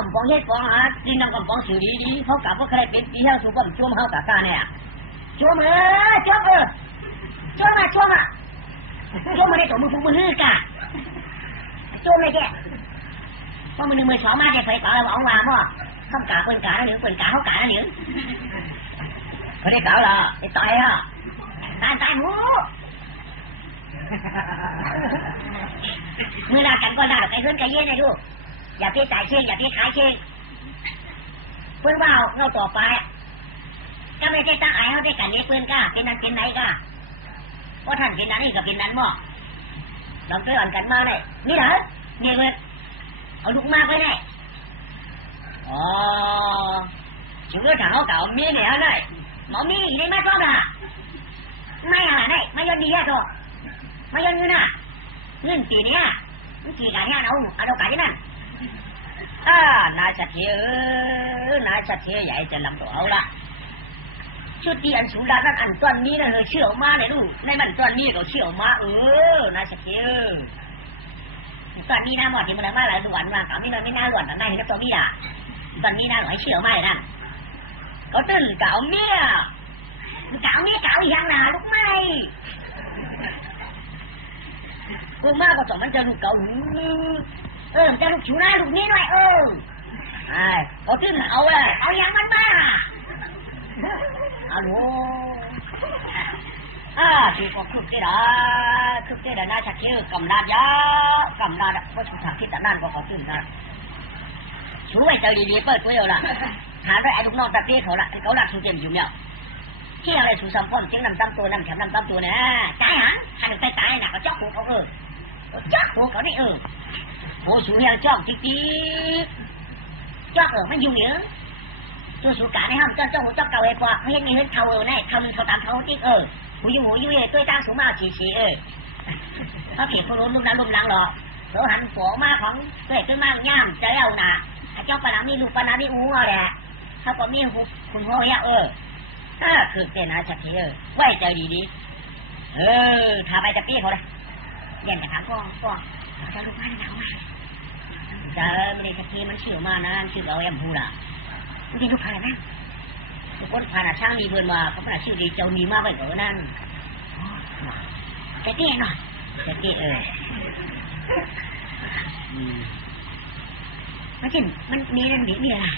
อมปองเฮ็ดปองหาดินนำกำปองสิวดีๆเขากลับว่าใครเป็นปีเฮาถูกบ่ช่วมเฮากะกาเนี่ยช่วมช่วมช่วมมาช่วมมาได้ตัวมือผู้มือฮือกะช่วมเลยแกเพราะมือสองมาได้ไปต่อแล้วเอามาบ่เขากะเปิ้นกะแล้วหรือเปิ้นกะเขากะแล้วหรือเขาได้ต่อแล้วไอ้ต่อยอ่ะตายหมูมือลากันก็ลาไปเพื่อนกันเย็นนะลูกอย่าไปจ่ายเชงอย่าไปขายเชงเพื่อนว่าเราต่อไปก็ไม่ใช่ตั้งไอ้เขาได้กันนี้เพื่อนก็เป็นนั้นเป็นไหนก็เพราะท่านเป็นนั้นนี่ก็เป็นนั้นมั่งลองไปอ่อนกันมาเลยนี่เหรอเนี่ยเพื่อนเอาลูกมากไปเลยอ๋อchủ yếu thằng họ cậu miếng này này mỏ miếng gì đấy má có à may à này may dân đi ra rồi may dân như nè nguyên tỷ đấy à cái gì cả nha đâu ở đâu cả thế này nãy sạch thế vậy cho làm đồ ấuละชุดที่อันสูงด้านนั้นอันต้นนี้นะเชี่ยวมาเนี่ยลูกในมันต้นนี้ก็เชี่ยวมานายสเกลต้นนี้นะหมดที่มันมาหลายส่วนมาตอนนี้มันไม่น่าหลวนแต่นายเห็นตัวนี้อ่ะต้นนี้น่าหลวยเชี่ยวมาเลยนั่นcó tên cạo mía cạo gì ăn nào lúc này cô ma có chọn cho lục cậu cho lục chú này lục ní này có tên áo giang bánh ma alo thì có cướp cái đó na chặt kia cầm đạn có chủ thằng kia tận đạn có tên đó chú này tới đi ปิดตัวละหาได้ไอ้ลูกน้องตะเตี้ยเขาละสูเต็มอยู่เนี่ยที่อะไรสูสัมพอนเจ้าน้ำตั้มตัวน้ำแข็งน้ำตั้มตัวเนี่ยตายหันไปตายน่ะก็จ๊อกหัวเขาจ๊อกหัวเขาได้โอ้สูเนี่ยจ๊อกติ๊กจ๊อกไม่ยุ่งเหยิงตัวสูกาในห้องจ๊อกหัวจ๊อกเก่าไอ้ปอกไม่เห็นมีเห็นเขาเนี่ยเขาตามเขาติ๊กหูยุ่ยตัวตาสูงมากฉีเขาเขียนเขาลุ้นลุ่มลังหรอเดี๋ยวหันหัวมาของเกิดขึ้นมาย่ำจะเล่าหนาเจ้าปนามีลูกปนามีอู๋แหละเขาก็มีคุณพ่อเนี่ยคือเต้นนะชัดเจนไว้ใจดีถ้าไปจะปี้เขาเลยเย็นแต่ถามก็จะลูกมาได้ยังไงจะไม่ได้ชัดเจนมันชื่อมานะชื่อเราแอมพูล่ะมันเป็นลูกพายนะลูกคนพายน่ะช่างมีเบิร์นมาเขาเป็นชื่อดีเจ้ามีมากไปกว่านั้นจะเต้นหน่อยจะเต้นมันมีนั่นมีอะไร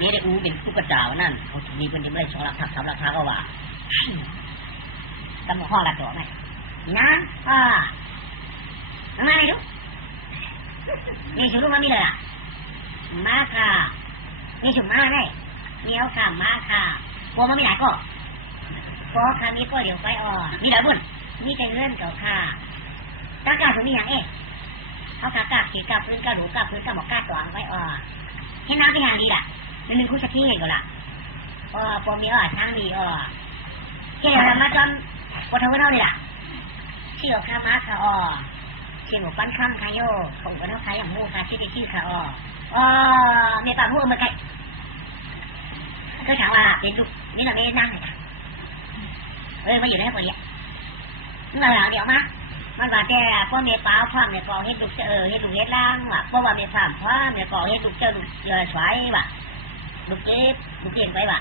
มีได้อูเป็นตุ๊กตานั่นเขาทีนี้มันจะไม่ได้สองราคาสามราคาก็ว่าตั้งห้องละตัวไหมนะมาไหนดูนี่ชุดมันมีเลยอ่ะมาค่ะนี่ชุดมาได้เนี้ยค่ะมาค่ะพวกมันมีหลายก็พอครั้งนี้ก็เดี๋ยวไปมีหลายบุญมีแต่เงื่อนเก่าค่ะตั้งการถึงมีอย่างเขากาขี่กาพื้นกาหนูกาพื้นกาหมอกกาตัวไว้ให้น้ำไปอย่างดีล่ะนึงคู่สักที่ไงก็ล่ะพอมีช่างมีแค่เรามาจนพอทำกันเท่านี้ล่ะเชี่ยวข้ามาค่ะเชี่ยวปั้นข้ามค่ะโย่ผมก็ต้องใช้อย่างมูค่ะที่ได้ชื่อค่ะมีปากมูมาใครก็ถามว่าเป็นลูกนี่เราไม่นั่งเลยค่ะมาอยู่ในคนเดียวนี่เราเดี๋ยวมามันว่าแต่พ่อเมียเปล่าพ่อเมียก่อให้ลูกให้ลูกเฮ็ดล่างว่ะเพราะว่าเมียสามพ่อเมียก่อให้ลูกลูกสวยว่ะลูกเจ็บลูกเตียงไปว่ะ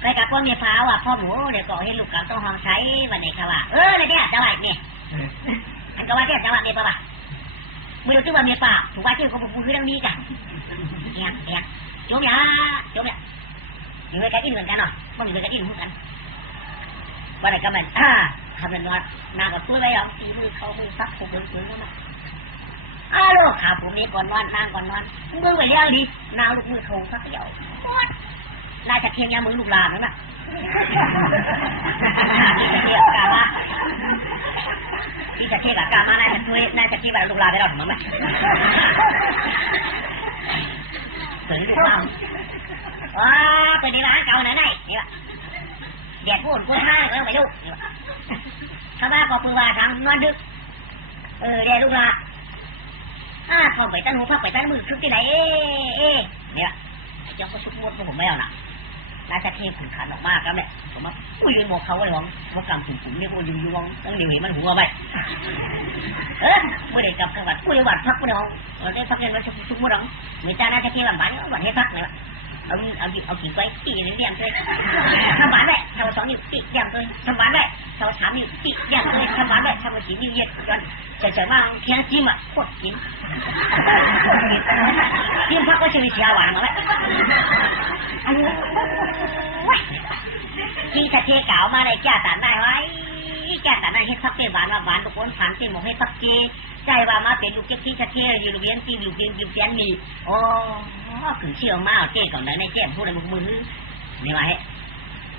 ไปกับพ่อเมียเปล่าว่ะพ่อหมูเดี๋ยวก่อให้ลูกกับต้องห้องใช้วันไหนค่ะว่ะเลยเนี่ยจังหวะเนี่ยอันก็ว่าเนี่ยจังหวะเมียเปล่าว่ะไม่รู้ตัวว่าเมียเปล่าถูกว่าที่เขาพูดคือเรื่องนี้กันเนี่ยจบอยู่ในกันอินเหมือนกันเนาะมันอยู่ในกันอินเหมือนกันวันไหนก็มันทำเป็นนอนนางก็ช่วยไว้หรอกตีมือเขามือซักผมมือนั่นลูกขาผมนี่ก่อนนอนนางก่อนนอนมือไปเลี้ยงดีนางลูกมือเขาซักเดี่ยวนายจะเทียงยามือลูกหลานนั่นน่ะที่จะเทียงกามานายจะช่วยนายจะเทียงแบบลูกหลานได้หรอมั้งไหมเสริมลูกหลานเป็นในร้านเก่าไหนนี่วะเด็กพูดห้าแล้วไปลูกถ้าว่าพอพูดว่าทางนอนดึกเดี๋ยวลูกละพอไปตั้งหูพักไปตั้งมือชุดที่ไหนเนี่ยเจ้าก็ชุดมดผมไม่เอาหนัก น่าจะเทขุนขันออกมากครับเนี่ยผมว่าอุ้ยหมวกเขาไอ้หวังหมวกกำขุนเนี่ยพวกยุ่งๆต้องเดี๋ยวเห็นมันหัวไปไม่ได้กลับจังหวัดไม่ได้วัดพักไม่ได้ห้องได้พักเรียนมาชุกๆมั่วหรอกไม่จ้าน่าจะเทลำบากเนี่ยวันให้พักเลยเอากี่ไว้ตีเรียงเลยทำบ้านเลยทำ2 นิ้วตีเรียงเลยทำบ้านเลยทำ3 นิ้วตีเรียงเลยทำบ้านเลยทำ4 นิ้วเย็ดกันเฉยๆมาเที่ยงจิ้มโคตรกินจิ้มพักก็เฉยๆหวานมาแล้วจีจะเทเก่ามาเลยแก่ตันได้ไว้แก่ตันได้ให้พักเป็นหวานมาหวานทุกคนผ่านเป็นหมกให้พักจีใจว่ามาเป็นลูกเจ้าที่จะเทอยู่ลูกเลี้ยงจีลูกเลี้ยงจีเสียนมีโอ้ขึ้นเชี่ยวมาเจ๊ก่อนในแจ้งพูดอะไรมือนี่มาให้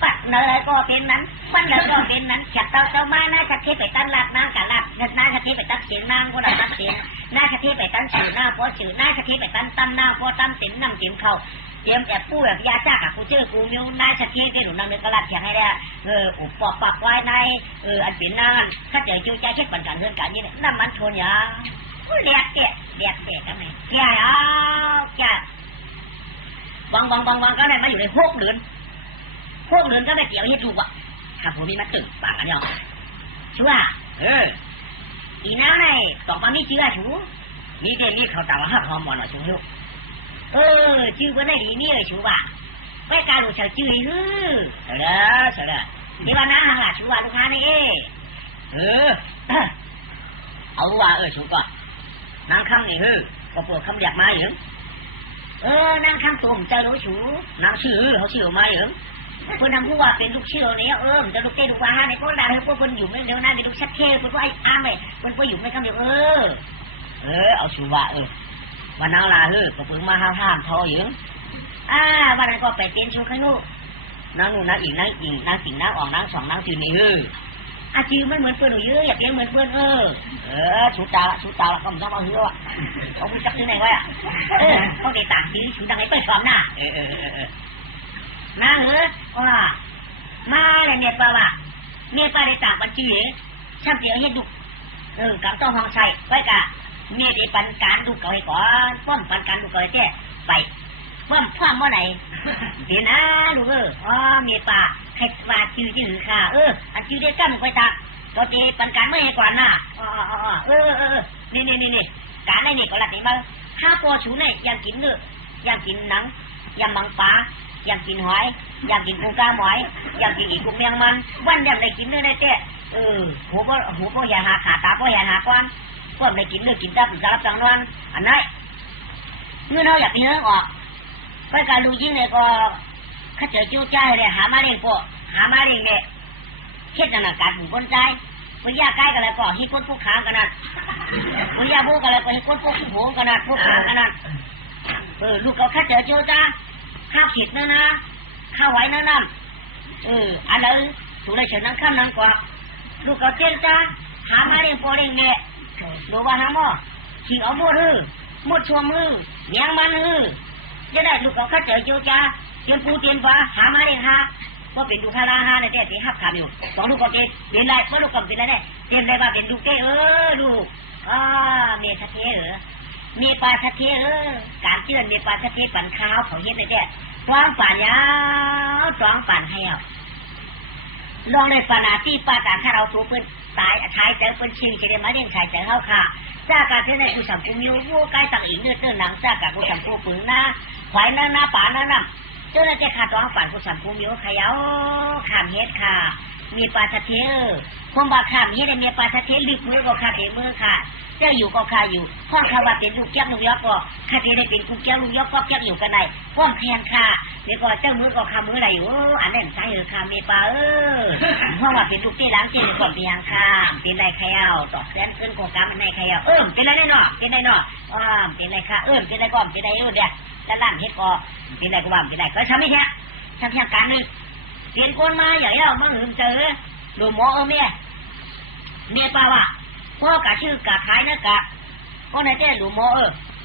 ปัดเนยก็เป็นนั้นปัดเนยก็เป็นนั้นจัดเจ้ามาน่าจะเทไปตั้งหลักนั่งกันหลักน่าจะเทไปตั้งเสียงนั่งก็ได้ตั้งเสียงน่าจะเทไปตั้งชื่อหน้าพอชื่อน่าจะเทไปตั้งตั้มหน้าพอตั้มเต็มน้ำเต็มเขาเตรียมแอบปู้แบบยาจ้ากับกูเจอกูมิ้วนายสะเทียนได้หนุนนำเนื้อกระลัดอย่างให้ได้อุปปปักไว้ในอันเป็นนานถ้าเจอจูใจเช็ดปัญญาเรื่องการนี้น้ำมันชนยาเรียกกันไหมแก่แก่วังก็ได้มาอยู่ใน6 เดือนก็ไม่เกี่ยวให้ถูกอ่ะถ้าผมมีมาตึกปากกันยอชัวอีน้าในต่อมาไม่เชื่อชูมีเด่นนี่เขาตามว่าหักหอมหมอนหน่อยชูลูกชื่อเพื่อนได้ดีนี่เลยชูว่าไม่การหลุดเฉยชื่อเฉลยนี่ว่าน้าหาชูว่าลูกค้านี่เอาว่าชูก่อนนางคำนี่ก็ปวดคำอยากมาอยู่นางคำตัวผมจะรู้ชูนางชื่อเขาชื่อมาอยู่เพื่อนนำผู้ว่าเป็นลูกเชี่ยวเนี่ยจะลูกเตะลูกว่าเนี่ยก็ได้ให้พวกคนอยู่ไม่เดี๋ยวนั้นเป็นลูกชัดเทเพื่อนว่าไอ้อ้ามไปเพื่อนอยู่ไม่คำเดียวเอาชูว่าวันนั้นลาก็เพิ่งมาห้ามทออยู่วันนั้นก็ไปเต้นชูข้างนู้นนั่งนู่นนั่งอีกนั่งอีกนั่งสิ่งนั่งออกนั่งสองนั่งจืดนี่จืดมันเหมือนเพื่อนหนูเยอะอยากเลี้ยงเหมือนเพื่อนชูตาละก็ไม่ต้องเอาอ่ะเขาไม่จับยังไงไว้เขาได้ต่างจืดชูดังไอ้เปิ้ลความหน้ามาว่ามาเลยเนี่ยป่าวเนี่ยป่าได้ต่างปัจจุบันช่างเสียให้ดุกับต้องห้องใส่ไว้กะเมียได้ปันการดูเก่าให้ก่อนป้อมปันการดูเก่าให้แจ้ไปป้อมพ่อเมื่อไหร่เดี๋ยวนะลูกเมียป่าให้ว่าจืดค่ะอันจืดได้กั้นไว้ตาตัวเจปันการไม่ให้ก่อนนะนี่การได้นี่ก็หลักนี่มาข้าปอชูเนี่ยอยากกินอยากกินหนังยำบังปลาอยากกินหอยอยากกินกุ้งกล้าหอยอยากกินอีกกุ้งเมียงมันวันอยากได้กินเนื้อได้เจ้หัวก็อย่าหาขาตาก็อย่าหาก้อนก็ได้กินเนื้อกินตับสารพัดจังนั้นอันนั้นเมื่อเราอยากกินเนื้อออกไปการดูยิ่งเนี่ยก็ข้าเจอจิ้วใจเลยหามาเร่งพวกหามาเร่งเนี่ยเช็ดนาการผูกคนใจปุยยาใกล้กันแล้วก็ฮิก้นผู้ขางกันนั่นปุยยาบูกันแล้วก็ฮิก้นผู้หูกันนั่นผู้ขางกันนั่นลูกเขาข้าเจอจิ้วจ้าข้าผิดนะข้าไว้นะนั่นอะไรถูกเลยเฉยนั่งข้ามนั่งกว่าลูกเขาเจ้าจ้าหามาเร่งพอเร่งเนี่ยดูว่าหาหม้อขิงเอาหมดช่วงเลี้ยงมันจะได้ลูกเขาข้าเจอจิ้วจ้าเตียนปูเตียนฟ้าหามาเร่งหาก็เป็นดูคาราฮาในแต่ที่หักขาดอยู่สองลูกก็เป็นไรเมื่อลูกก็เป็นไรเนี่ยเต็มเลยว่าเป็นลูกลูกเมียชัดเทมีปลาชัดเทการเชื่อมีปลาชัดเทปั่นข้าวเขาเห็นในแต่ฟ้องป่านยาวฟ้องป่านให้เอาลองเลยปานาที่ปาการถ้าเราถูกเพื่อนตายชายเจอเพื่อนชิวจะได้มาเลี้ยงชายเจอเขาค่ะจ้าการเท่านั้นกูสั่งกูมิวกูใกล้สั่งอีกเนื้อหนังจ้าการกูสั่งกูปืนหน้าไว้หน้าป่าหน้าเจ้าจะขาดร้องป่านกูสั่งกูมิวขยาวขามเฮ็ดค่ะมีปลาชัดเทพวกบาขามเฮ็ดมีปลาชัดเทลึกมือก็ขาดเอมือค่ะเจ้าอยู่ก็ขาอยู่พ่อเขาว่าเป็นลูกเจ้าลูกยอกก็ข้าที่ได้เป็นลูกเจ้าลูกยอกก็เจ้าอยู่กันไหนพ่อแทนค่ะเดี๋ยวก็เจ้ามือก็ขามืออะไรอยู่อันนั้นใช่ค่ะมีปลาพ่อว่าเป็นลูกที่ล้างเจ้าก่อนเพียงค่ะเป็นไรใครเอาตอกแสนขึ้นโครงการมันในใครเอาเป็นไรแน่นอนเป็นไรเนาะเป็นไรค่ะเป็นไรก่อนเป็นไรเดี๋ยวจะลั่นเฮ็ดก็เป็นไรก็ว่าเป็นไรก็ทำไม่แท้ทำเพียงการนึงเปลี่ยนคนมาใหญ่แล้วมาหืมเจอดูหมอเมียปลาว่าพ่อกะชื่อกะขายนะกะก็ในเจ้หลูโม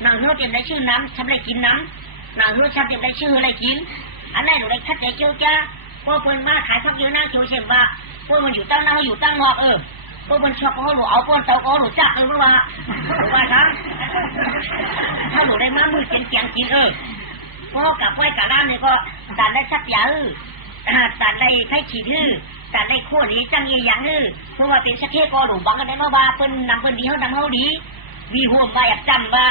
นางนู้นเต็มได้ชื่อน้ำทำไรกินน้ำนางนู้นทำเต็มได้ชื่ออะไรกินอันไหนหนูได้คัดใจเจ้าจ้าพวกคนมาขายพักเยอะนะโจเช่นว่าพวกมันอยู่ตั้งนั่งอยู่ตั้งนอกพวกมันชอบเขาหนูเอาป้นเตาเขาหนูจักเพราะว่าทั้งถ้าหนูได้มามือเสียงกิน พวกกับไว้กับน้ำเนี่ยก็ตัดได้ชักยาตัดได้ใช้ขีดตัดได้ขั้วนี้จังอย่างเพราะว่าเป็นสักเทก็หลงบังกันได้มาว่าเปิ้นนำเปิ้นดีเขานำเขาดีวีห่วงมาอยากจำว่า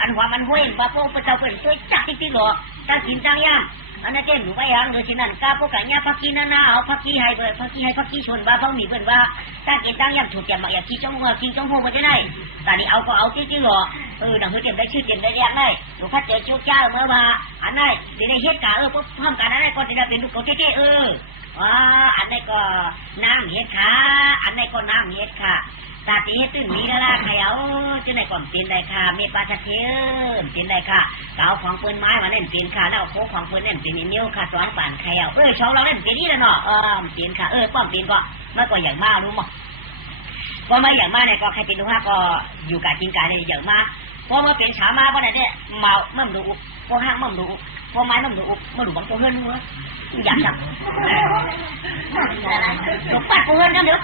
อันหัวมันห้วยว่าพวกพระเจ้าเปิ้นช่วยจักติ๊กๆหรอจังกินจังย่างอันนั้นเด่นหนูไปยังโดยที่นั่นก้าพวกกันเนี่ยพักกี้นาเอาพักกี้ให้เปิดพักกี้ชนว่าต้องมีเปิ้นว่าจังกินจังย่างถูกแกมาอยากกินจ้องหัวกินจ้องหัวมาได้แต่นี่เอาก็เอาติ๊กๆหรอดังเต็มได้ชื่อเต็มได้แยกได้หนูพัดเจอชูเจ้าเมื่อมาอันนั้นเดี๋ยวได้เฮ็ดกะปุ๊บพร้อมกันอันนั้นก็จะได้เป็นลูกโกเต้อันนี้ก็น้ำเฮ็ดค่ะอันนี้ก็น้ำเฮ็ดค่ะตาตีเฮ็ดตึ้งมีแล้วล่ะใครเอาจึงไหนก่อนตีนได้ค่ะมีปลาชะเทียมตีนได้ค่ะเอาของปืนไม้มาเล่นตีนค่ะแล้วโค้ของปืนเล่นตีนนิ้วค่ะสองปั่นใครเอาช่องเราเล่นตีนนี่แล้วเนาะตีนค่ะป้อมตีนก็ไม่ก็อย่างมากรู้มั้งก็ไม่อย่างมากเนี่ยก็ใครเป็นลูกค้าก็อยู่กับกินกันเนี่ยอย่างมากเพราะว่าเป็นฉามาเพราะเนี่ยเมาเมื่อดูพวกห้างเมื่อดูพวกไม้เมื่อดูเมื่อดูบางตัวเฮือนมั้งอยากจับลูกปัดตัวเฮือนกันเดี๋ยว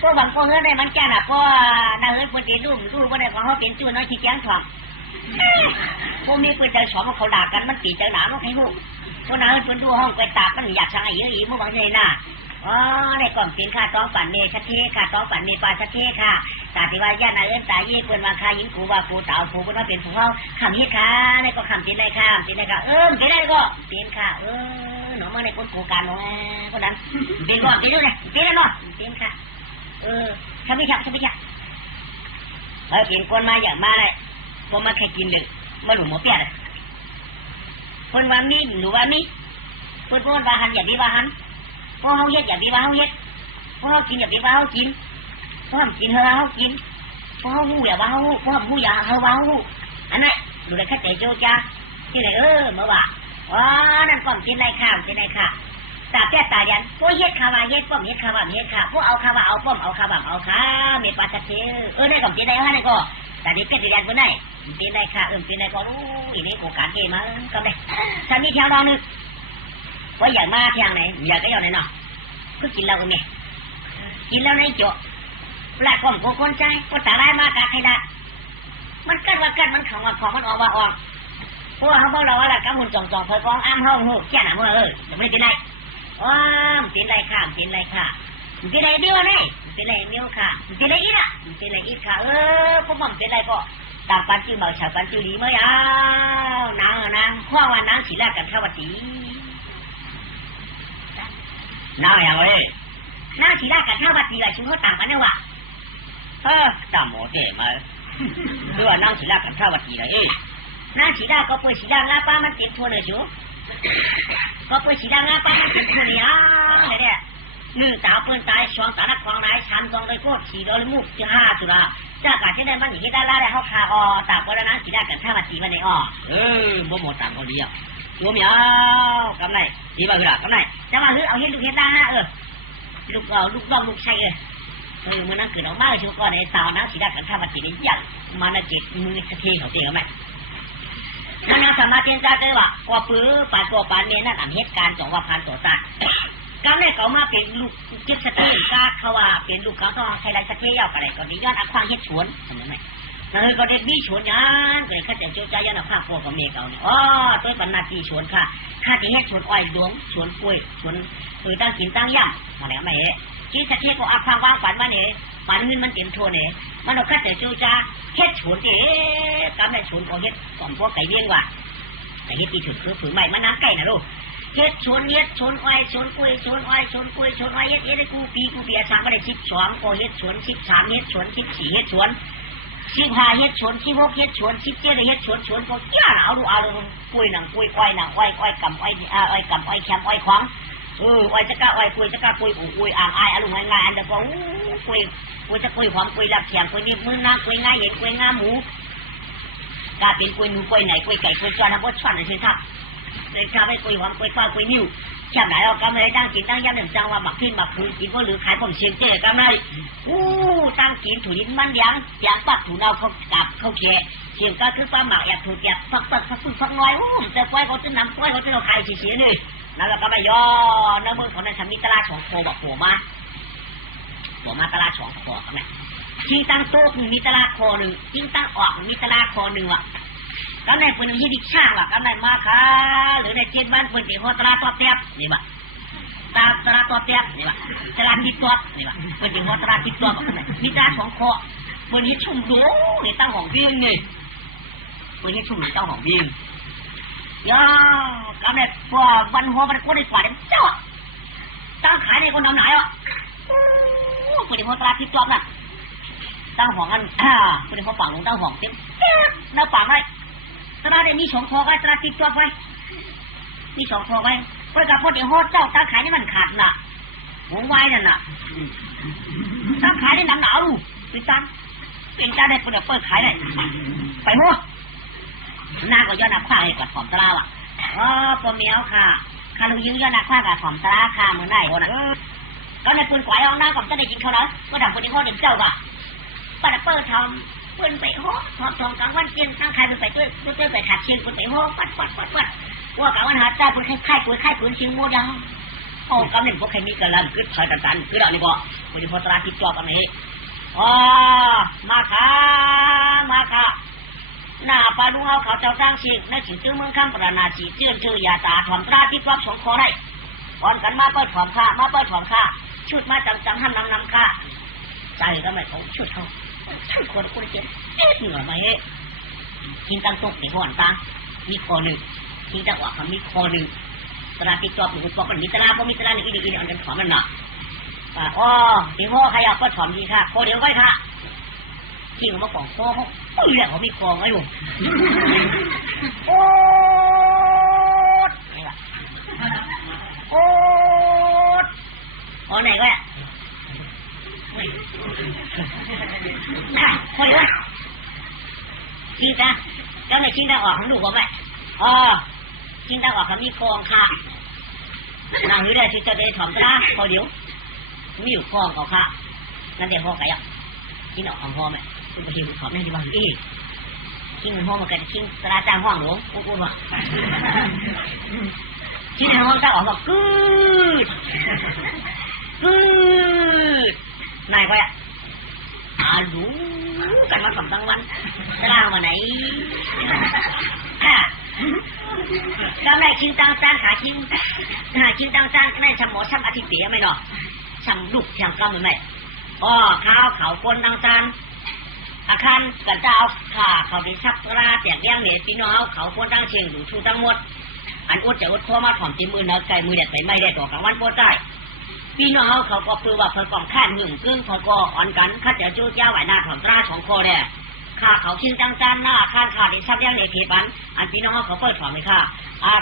พวกบางตัวเฮือนเนี่ยมันแก่น่ะเพราะนางเฮือนคนตีดูว่าเนี่ยของเขาเป็นตัวน้อยที่แจ้งถ่วงพวกมีปืนใจสองเขาด่ากันมันตีใจหนาลูกให้ลูกพวกนางเฮือนคนดูห้องไปตากมันอยากสั่งไอ้เยอะอีมื่อบางใจน่ะในกล่องสินค้าต้องปั่นเมชัดเทค่ะต้องปั่นเมปลาชัดเทค่ะตาติวายานาเอิ้นตายี่เปิ้นว่าคายิงกูว่ากูเต่ากูก็ว่าเป็นผู้เขาคำนี้ค่ะในก็คำสินได้ค่ะสินได้ค่ะสินได้ก็สินค่ะหนูมาในคนโกการหนูคนนั้นเป็นก่อนสินด้วยสินได้เนาะสินค่ะทำไม่ชักกินคนมาอย่างมาเลยคนมาแค่กินเลยมาหลุมหมอเปียเลยคนว่ามีหนูว่ามีคนพูดว่าหันอย่าดีว่าหันพอเขาเฮ็ดอย่าบีว่าเขาเฮ็ดพอเขากินอย่าบีว่าเขากินพอเขากินเขากินพอเขาหูอย่าว่าเขาหูพอเขาหูอย่าเขาว่าเขาหูอันนั้นดูเลยแค่ใจโจจ้าที่ไหนมาว่านั่นป้อมกินไรข้าวกินไรข้าวตาแก่ตายันพวกเฮ็ดข้าวเฮ็ดป้อมเฮ็ดข้าวเฮ็ดข้าวพวกเอาข้าวเอาป้อมเอาข้าวเอาข้าเมียปลาตะเคียนได้ก่อนกินได้ฮะนี่ก็แต่นี่เป็ดเรียนคนไหนกินไรข้าวกินไรก็รู้อีนี่โอกาสเองมาก็ได้ฉันมีแถวนอนนึกว่าอย่างมาทางไหนอยากได้อย่างไหนเนาะก็กินเราเนี่ยกินแล้วในโจแหลกความโกคนใจก็ตาได้มากาใครได้มันกัดว่ากัดมันของว่าของมันออกว่าออกพวกเขาบอกเราว่าแหละกำมุนจ่องเผยฟ้องอ้ามห้องหูแค่หนาเมื่อจะไม่กินไรกินไรค่ะกินไรค่ะกินไรเดียวนี่กินไรเดียวค่ะกินไรอีกอ่ะกินไรอีกค่ะพวกมันกินไรก็ตามปันจิ้วเมาชาวปันจิ้วดีเมื่อยนางข้อวันนางสีแรกกันข้าวตีน้าอย่างไรน้าสีแรกกันข้าวตีกับชุมเขาต่างกันเนี่ยว่ะต่างหมดเลยมาด้วยว่าน้าสีแรกกันข้าวตีเลยน้าสีแรกก็เปิดสีแรกลาป้ามันเต็มทั่วเลยชูก็เปิดสีแรกลาป้ามันเต็มทั่วเลยเนี่ยหนึ่งสาวเปิดตายสองตาลักควางไหนชันกองเลยโคตรสีโดนมุกจะ5ตุลาจากการที่ได้มันอย่างนี้ได้แล้วได้เขาคาต่างคนนั้นสีแรกกันข้าวตีมาในบ่หมดต่างคนเดียวตัวเมียวกำไรดีบ้างหรือกำไรจะมาเอาเห็ดลูกเห็ดได้นะลูกดองลูกใช่มันนั่งเกิดออกมาเลยชัวร์ก่อนไอ้สาวนั่งสีแรกกันข้าวตีนี่อย่างมันน่ะจิตมือเทเขาเตี้ยกันไหมนั่นนะสามารถเทียนใจได้ว่ากว่าปื้อปานตัวปานเมียนั่นเหตุการณ์2 ว่าพันตัวตายการเนี่ยเขามาเป็นลูกจิตสติกาเขาว่าเป็นลูกเขาต้องใช้ไรสติยาวอะไรก็ดีย้อนอักขวางเฮ็ดชวนทำไมก็เด็กบี้ชวนยันก็เลยข้าจะโจใจยันเอาข้าพวกกับเมียเขาเนี่ยตัวปัญญาตีชวนค่ะข้าที่เฮ็ดชวนอ้อยดวงชวนกล้วยชวนตั้งกินตั้งย่ำมาแล้วไม่จิตสติก็อักขวางวางฝันมาเนี่ยฝันเงินมันเต็มทัวเนี่ยมันเอาข้าจะโจใจเฮ็ดชวนเอ๊ะการเนี่ยชวนก็เฮ็ดก่อนพวกไก่เลี้ยงว่ะแต่เฮ็ดตีฉุดคือฝืนใหม่มันน้ำไก่นะลูกเฮ็ดชวนอ้อยชวนกล้วยชวนอ้อยชวนกล้วยชวนอ้อยเฮ็ดได้กูปีสามก็ได้12ก็เฮ็ดชวน13เฮ็ดชวน14เฮ็ดชวน15เฮ็ดชวน16เฮ็ดชวน17ได้เฮ็ดชวนก็ย่าเอาดูกล้วยหนังกล้วยอ้อยหนังอ้อยกำอ้อยอ้อยกำอ้อยแคมอ้อยขวางอ้อยจะกล้าอ้อยกล้วยจะกล้ากล้วยอ้อยอ่างอ้ายอารมณ์ง่ายๆอันเดียวก็กล้วยจะกล้วยหอมกล้วยลับเขียงกล้วยนิ่มมือน้ำกล้วยง่ายเห็นกล้วยง่าหมูกล้าเป็นกล้วยหนูกล้วยไหนกล้วยไก่กล้วยจวนนะบ่ชวนเลยสิครับเลยชาวไปกล้วยหอมกล้วยฟ้ากล้วยนิ่วแค่ไหนเรากำเลยตั้งกินตั้งย่ำหนึ่งจังว่าหมักขึ้นหมักผืนกินก็หรือขายผมเชียงเจ๊กำเลยตั้งกินถูลิ้นมันยังปักถูเนาเขากับเขาเขี่ยเชียงก็คือปลาหมักแอบถูกแอบฟักน้อยแต่กล้วยเขาจะนำกล้วยเขาจะเราขายเสียเลยแล้วเราก็ไม่ย่อน้ำมือของนั้นทำมีตลาด2 โคบอกหัวมาตลาด2 โคกันไหมที่ตั้งโต๊ะมีตลาดโค1ที่ตั้งออกมีตลาดโค1ว่ะ ก็ในปืนที่ดิช่างล่ะก็ในมาค้าหรือในเจ็ดบ้านปืนตีหัวตราตัวเตี้ยนี่บ่ตราตัวเตี้ยนี่บ่ตราติดตัวนี่บ่ปืนตีหัวตราติดตัวก็ได้มีตราสองคอปืนที่ชุ่มดูนี่ตั้งของวิ่งนี่ปืนที่ชุ่มตั้งของวิ่งย่อก็ในพวกวันหัวมันก็ได้กว่าเดิมเจ้าตั้งขายในคนน้ำไหนอ่ะปืนตีหัวตราติดตัวน่ะตั้งของกันปืนตีหัวฝั่งลงตั้งของเต็มหน้าฝั่งไว้ตราได้มีสองคอไว้ตราติดตัวไว้มีสองคอไว้เพื่อกับพอดีโหดเจ้าตั้งขายนี่มันขาดน่ะหัวไว้นั่นน่ะตั้งขายได้หนังหนาวดูติดตั้งเป็นเจ้าได้เปิดขายได้ไปหัวหน้าก็ย้อนหน้าคว้าให้กับของตราว่ะปมเมียวค่ะคาลุยื้อย้อนหน้าคว้ากับของตราค่ะเหมือนได้โหน่ะก็ในปืนก๋วยเอาหน้าก่อนจะได้กินเขาแล้วก็ดับพอดีโหดเด็กเจ้าว่ะป้าเปิดทำปืนไปโหทอดทองกลางวันเจียงตั้งใครไปด้วยไปขัดเชียงปืนไปโหปัดว่ากลางวันหาเจ้าปืนไข่ปืนเชียงโมดังโอ้กำเนิดพวกใครมีกระลังกึศคอยตันคือเรานี่บ่วันนี้พอตราติดตัวกันนี้มาค่ะหน้าปลาดูเอาเขาเจ้าจ้างเชียงในสิ่งชื่อเมืองคำปราณาจีเจือนชื่อยาตาถอมตราติดตัวสองคอได้ก่อนกันมาเปิดถอมค่าชุดมาจังหันนำค่าใจก็ไม่เขาชุดเขาชุดคนเจ็บเหนื่อยมาเฮ้กินตั้งตุกในหัวตามีคอหนึ่งกินตั้งออกมีคอหนึ่งตราติดตัวหนูบอกกันมีตราเพราะมีตราในอีเดียอันนั้นถอมมันหนักที่พ่อใครอยากก็ถอมดีค่ะคอเดียวไว้ค่ะที่ผมมาของคอเขาเรียกเขามีคอไว้อยู่โอ๊ดนี่แหละโอ๊ดอ๋อไหนก็พอดีว่าจริงจ้ะเจ้าในจริงได้ออกของดูผมไหมจริงได้ออกกับมีคลองค่ะนางอยู่ได้ที่จะได้ถอมตราพอเดี๋ยวมีอยู่คลองเขาค่ะนั่นเดี๋ยวพ่อไก่อ่ะจริงออกของพ่อไหมคุณไปเห็นถอมได้ที่บ้านจริงมันพ่อมากันจริงตราจ้างห้องหลวงพูดว่าจริงในห้องจ้างออกบอกกึดนายก็อ่ะรู้กันมา2 วันจะล่ามาไหนก็แม่ชิงตังจานขาชิงตังจานแม่ชำหมอชำอาทิตย์เปียไม่หรอกชำลูกชำก้าวเหมือนไหมข้าวเขาคนตังจานอาคารกันจะเอาเขาได้ชักราแจกเลี้ยงเนี่ยพี่น้องเขาคนตั้งเชียงอยู่ชูตั้งหมดอันอดจะอดคอมาถ่อมตีมือเนื้อไก่มือเด็ดใส่ไม่ได้ต่อกลางวันปวดใจพี่น้องเขาก็เปลือกว่าเขากองข้านมึงกึ่งเขาก็อ่อนกันข้าจะจู้ย่าไหวหน้าถ่อมตราของคอเนี่ยข้าเขาชิงจังจานหน้าข้าขาดชับย่างในเขปันอันพี่น้องเขาเปิดถ่อมเลยค่ะ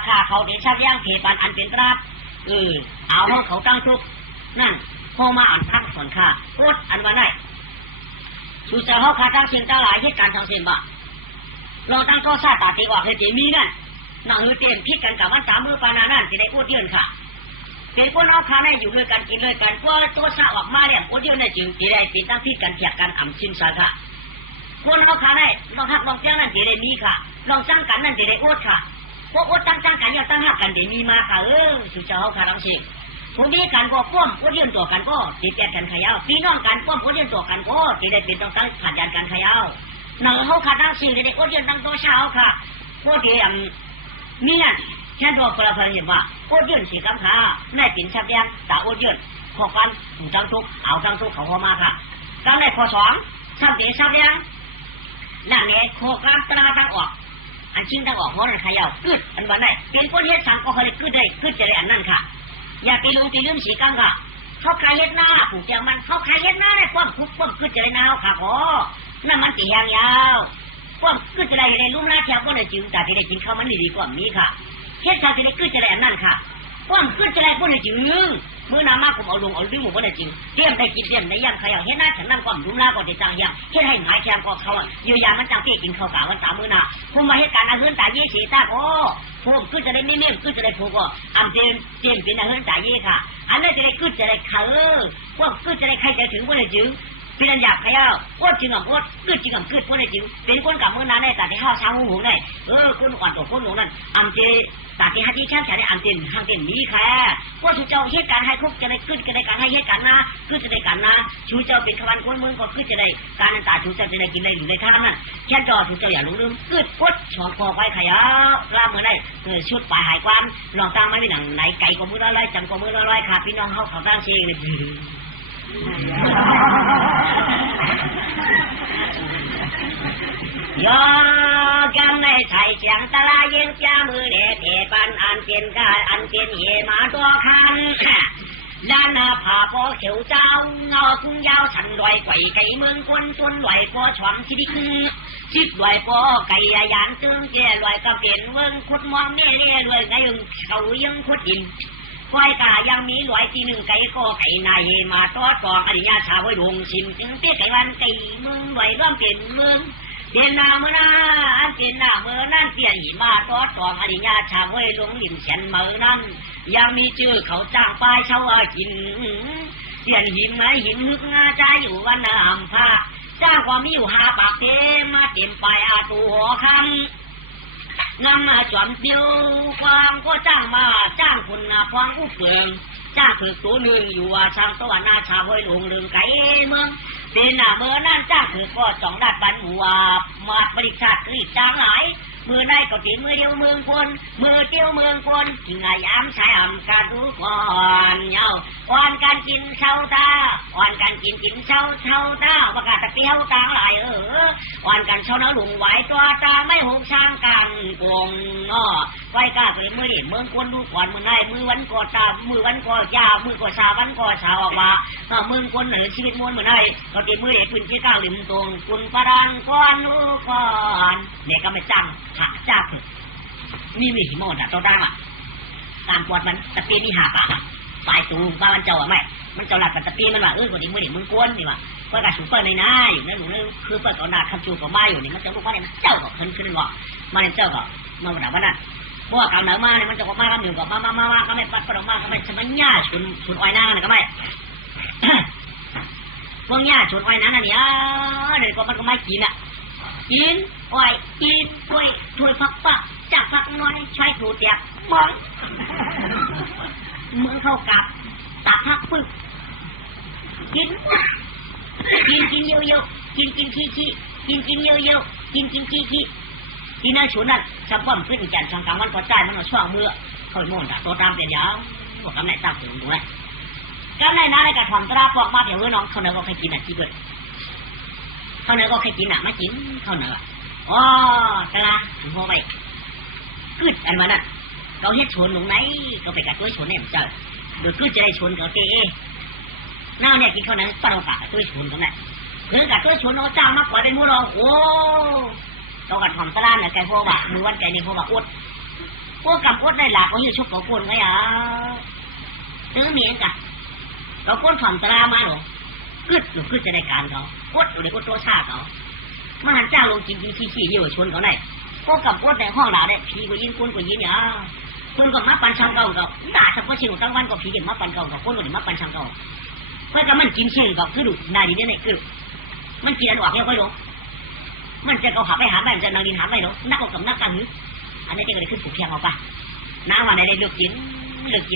ข้าเขาได้ชับย่างเขปันอันเป็นตราเอาห้องเขาตั้งทุกนั่นพอมาอ่านพักส่วนข้าพูดอันว่าได้ชูเจ้าเขาข้าตั้งเชียงตั้งหลายเหตุการณ์ทางเสียงบ่เราตั้งโทษซาตาตีว่าเหตุมีนั่นนั่งเตียนพิษกันกับวัน3 มื้อปานานั่นจะได้พูดเยื่นค่ะเด็กคนเอาคาได้อยู่ด้วยกันกินด้วยกันก็ตัวซาออกมาเนี่ยโอ้เดียวเนี่ยจึงจะได้ปีตั้งพิษกันเถียงกันอ่ำชิมซาค่ะคนเอาคาได้ลองหักลองจ้างนั่นจะได้มีค่ะลองจ้างกันนั่นจะได้อดค่ะพวกอดจ้างกันอย่าตั้งหักกันจะมีมาค่ะชูเจ้าเขาข้าตั้งเชียงผู้นี้กันก็ป้อมโอ้เดียวตัวกันก็ติดแก่กันขยาวพี่น้องกันป้อมโอ้เดียวตัวกันก็จะได้เป็นต้องตั้งขัดยันกันขยาวหนังเขาขาตั้งเชียงจะได้โอ้เดียวตั้งตัวเช้าค่ะพวกที่มีนั่นแค่ตัวประเพณีว่าโอดยืนสีกำขาแม่ปิ่นชับยังตาโอดยืนขอกันจังทุกเอาจังทุกเขาพอมาค่ะตั้งในข้อ2ชับเดชับยังนั่นเนี่ยโคกันตราตั้งออกอันชิงตั้งออกเพราะนั่นขยาวกึดอันวันไหนเป็นคนเฮ็ดสังก็เคยกึดได้กึดจะได้อันนั่นค่ะอย่าไปลืมสีกำค่ะเขาใครเฮ็ดหน้าผูกเจียงมันเขาใครเฮ็ดหน้าได้ป้อมคุบป้อมกึดจะได้นาวค่ะนั่นมันตียาวป้อมกึดจะได้ในลุ่มหน้าเทียบก็เลยจึงแต่ที่ได้กินข้าวมันดีกว่านี้ค่ะเฮ็ดชาติได้กึดจะได้อันนั่นค่ะป้อมกึดจะได้ก็เลยจึงมื้อน้ำมากผมเอาลงเอาดึงหมดก็ได้จริงเตรียมได้กินเตรียมได้ย่างขยาวเฮ็ดหน้าฉันนั่งป้อมลุ่มหน้าก็ได้จังย่างเฮ็ดให้หายแคมก็เขาอยู่ยามันจังที่กินข้าวกะวัน3 มื้อหน้าผมมาเฮ็ดการอาเฮือนตาเย่สีตาผมกึดจะได้ไม่เมี่ยงกึดจะได้ผูกก็อันเตรียมเป็นอาเฮือนตาเย่ค่ะอันนั้นจะได้กึดจะได้เขาป้อมกึดจะได้ใครจะถึงก็ได้จึง พี่นันอยากใครเอาอดจริงอ่ะอดกึดจริงอ่ะกึดพวกนี้จริงเป็นคนกับมือนั้นได้แต่ที่ห้าวเช้าหูได้คนอ่อนตัวคนหลงนั่นอันเจแต่ที่ฮัตตี้แค่แค่ได้อันเต็นห้างเต็นนี้แค่ว่าชูเจ้าเหตุการณ์ให้คุกจะได้กึดจะได้การให้เหตุการณ์นะกึดจะได้การนะชูเจ้าเป็นขวันคนเมืองก็กึดจะได้การนั้นตาชูเจ้าจะได้กินได้หรือได้ท่านั่นแค่จอชูเจ้าอย่าลืมกึดพดฉอกคอไปขยะล่าเมื่อได้ชุดปลายหายความลองตั้งไม่เป็นหนังไหนไก่ก็มือละร้อยจังก็มือละร้อยค่ะพี่น้องเขาตั้งเชียงเลยยอกันในไทยเสียงตะลาเย็นจ้ามือเด็ดเอปันอันเตียนกาอันเตียนเหมาตัวคันล้านผ่าพอเขียวเจ้าเงาคุ้งยาวฉันลอยไก่ไก่เมืองคนต้นลอยพอฉวังชิดิกชิดลอยพอไก่ยานตึงแก่ลอยกระเปลี่ยนเมืองขุดมองเนี่ยเนี่ยลอยไงเขายังขุดดินควายกายังมีลอยที่หนึ่งไก่ก็ไก่นายมาต้อตองอริยาชาไว้ดวงชิมถึงเตี้ยไก่วันไก่เมืองลอยร่วมเปลี่ยนเมืองเตียนนาเมื่อนาเตียนนาเมื่อนั่นเตียนหิมาต้อตองอริยาชาไว้ลงหลิมเฉียนเมื่อนั้นยังมีชื่อเขาจ้างป้ายเช่ากินเตียนหิมไม้หิมฮึกงาใจอยู่วันน้ำผ้าจ้างความมีอยู่หาปากเต็มมาเต็มไปตัวคันงามมาจอมเดียวความก็จ้างมาจ้างคนความผู้เปลืองจ้างฝึกตัวหนึ่งอยู่ช่างตัวนาชาไว้ลงเรื่องไก่เมืองเป็นเมื่อนั่นจ้างฝึกก็จ่องดัดบันหัวมาบริษัทกรีดจ้างหลายมือได้ก็ตีมือเดียวเมืองคนมือเดียวเมืองคนกินไงย้ำใช้อ่ำการรู้ก่อนเย้าก่อนการกินเช้าตาก่อนการกินเช้าตาประกาศเปี้ยวต่างหลายก่อนกันเช้าเนื้อหลุงไหวตัวตาไม่หงช่างกันกวงไว้กล้าไปมือเมืองคนดูก่อนมือได้มือวันก่อตามือวันก่อยาวมือก่อชาวันก่อชาวว่าเมืองคนเหนือชีวิตมวลมือได้ก็ตีมือเอกพื้นที่ก้าวริมตรงคุณประดานก้อนนูก้อนเนี่ยก็ไม่จำหักจ้าเถอะนี่มีหิมะตัวด้ามการปวดมันตะเปียมีหาปะปลายตูบ้านมันเจ้าไม่มันเจ้าหลักกับตะเปียมันว่าคนนี้มือเด็กมึงกวนนี่ว่าเพื่อการสูบเปิดในหน้าอยู่ในหลุมนึงคือเปิดต่อหน้าคำจูบกับมาอยู่นี่มันจะรู้ว่าเนี่ยมันเจ้าก็ขึ้นบอกมาเนี่ยเจ้าก็มาแบบว่านั่นเพราะว่าการเหนือมาเนี่ยมันจะก็มาแล้วหนึ่งก็มาก็ไม่ปัดก็มาก็ไม่จะมันหญ้าชุนอ้อยหน้าเนี่ยก็ไม่พวกหญ้าชุนอ้อยหน้าเนี่ยเดี๋ยวก็มันก็ไม่กินอ่ะกินอ้อยกินถ้วยผักปะจากผักน้อยใช้ถูเตียมองมือเข้ากับตักผักปึ๊กกินเยอะๆกินขี้กินเยอะๆกินขี้กินน่าฉุนนั่นชาวบ้านขึ้นจันทร์ช่องกลางวันก็ใจมันช่วงเมื่อค่อยโม่นตัวตามเป็นยาวพวกกำไรตั้งถึงด้วยกำไรน้าในกระถางตราปอกมาเดี๋ยวน้องเขาเนื้อก็เคยกินที่เกิดเขาเนื้อก็เคยกินไม่กินเขาเนื้ออ๋อตราถึงพอไปกึดอันวันนั้นเขาเฮ็ดชนลงไหนเขาไปกัดตัวชนเนี่ยเจ้าโดยกึดจะได้ชนเขาเตะน้าเนี่ยกินเขาเนื้อปลาปากตัวชนตรงนั้นเรื่องกัดตัวชนเราจ้างมากกว่าได้มูเราโอ้เรากัดหอมตะลานเนี่ยแกพวกว่ามือวันแกนี่พวกว่าอดพวกกับอดได้หลักเขาอยู่ชุบเขาคนไงซื้อเมียกันเราคนหอมตะลามาหรอกึดหรือจะได้การเขาอดหรือก็ตัวชาเขามหันเจ้าลงกินขี้อยู่ชนเขาได้พวกกับอดในห้องเราได้ผีก็ยิงคนก็ยิงเนี่ยคนก็มาปันช่างเก่าก็ด่าเฉพาะเชียงตั้งวันก็ผีเห็นมาปันเก่ากับคนก็เห็นมาปันช่างเก่าเพื่อกับมันกินเชียงก็คือดุนายดีเนี่ยคือมันกินอันออกแล้วก็รู้มันจะเอาหาไปหาแม่จะนางดินหาไปเนาะนักกับนักกันอันนี้จะเกิดขึ้นผูกเพียงเอาไปน้าวันไหนได้เลือกกิน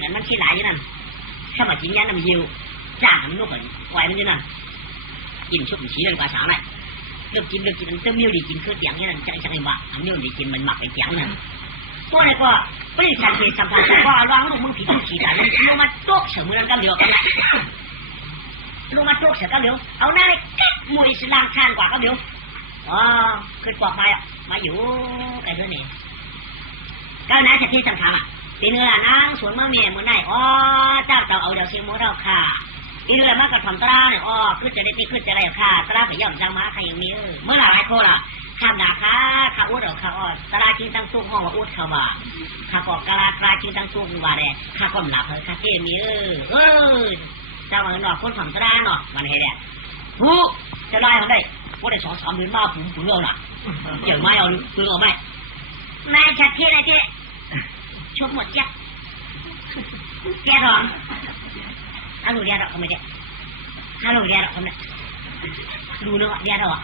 อันมันขี้หลายอย่างนั้นถ้ามากินยันน้ำยิวจ้างมันลูกเหมือนควายมันอย่างนั้นกินชุบมันชี้เลยภาษาไหนเลือกกินมันเติมมิ้วดีกินเครื่องเตียงอย่างนั้นจะไงวะอันนี้ดีกินมันหมักไปเตียงนั่นตัวไหนก็ไม่ได้สังเกตสัมผัสว่าระวังลูกมึงผิดมึงขี้แต่มันลงมาโต๊ะเฉยมือนั้นก็เดียวกันแหละลงมาโต๊ะเฉยก็เดียวเอาหน้าเลยกัดมวยสลามชานกว่าก็เดียวอ๋อเคยปอกมาอยู่ไกลด้วยนี่ก้าวหน้าจะที่สำคัญตีเนื้อนางสวนเมื่อเมียเมื่อไหนอ๋อเจ้าเอาเดี๋ยวเสียงโมเราค่ะตีเนื้อมากกับทำตราเนี่ยอ๋อคือจะได้ตีคือจะได้ค่ะตราไปย่อมจังมาใครอย่างนี้เมื่อหลายคนล่ะข้ามหนาค่ะข้าอุดเอาข้าอ๋อตรากินตั้งตู้ห้องว่าอุดเขาว่าข้ากอกกะลากลากินตั้งตู้ว่าแดงข้าก้มหลับเลยข้าเกมนี้เจ้าเนาะคนทำตราเนาะมันให้แดงผู้จะไล่เขาได้ว่าได้2-3 เดือนมาผมเรื่องน่ะอย่างไม่เอาเปลือกไม่นายชัดเจนเลยเจ๊ชกหมดยักแกร้องฮัลโหลเรียนหรอกเขาไม่ได้ฮัลโหลเรียนหรอกเขาไม่ ดูเนาะเดียวเราอ่ะ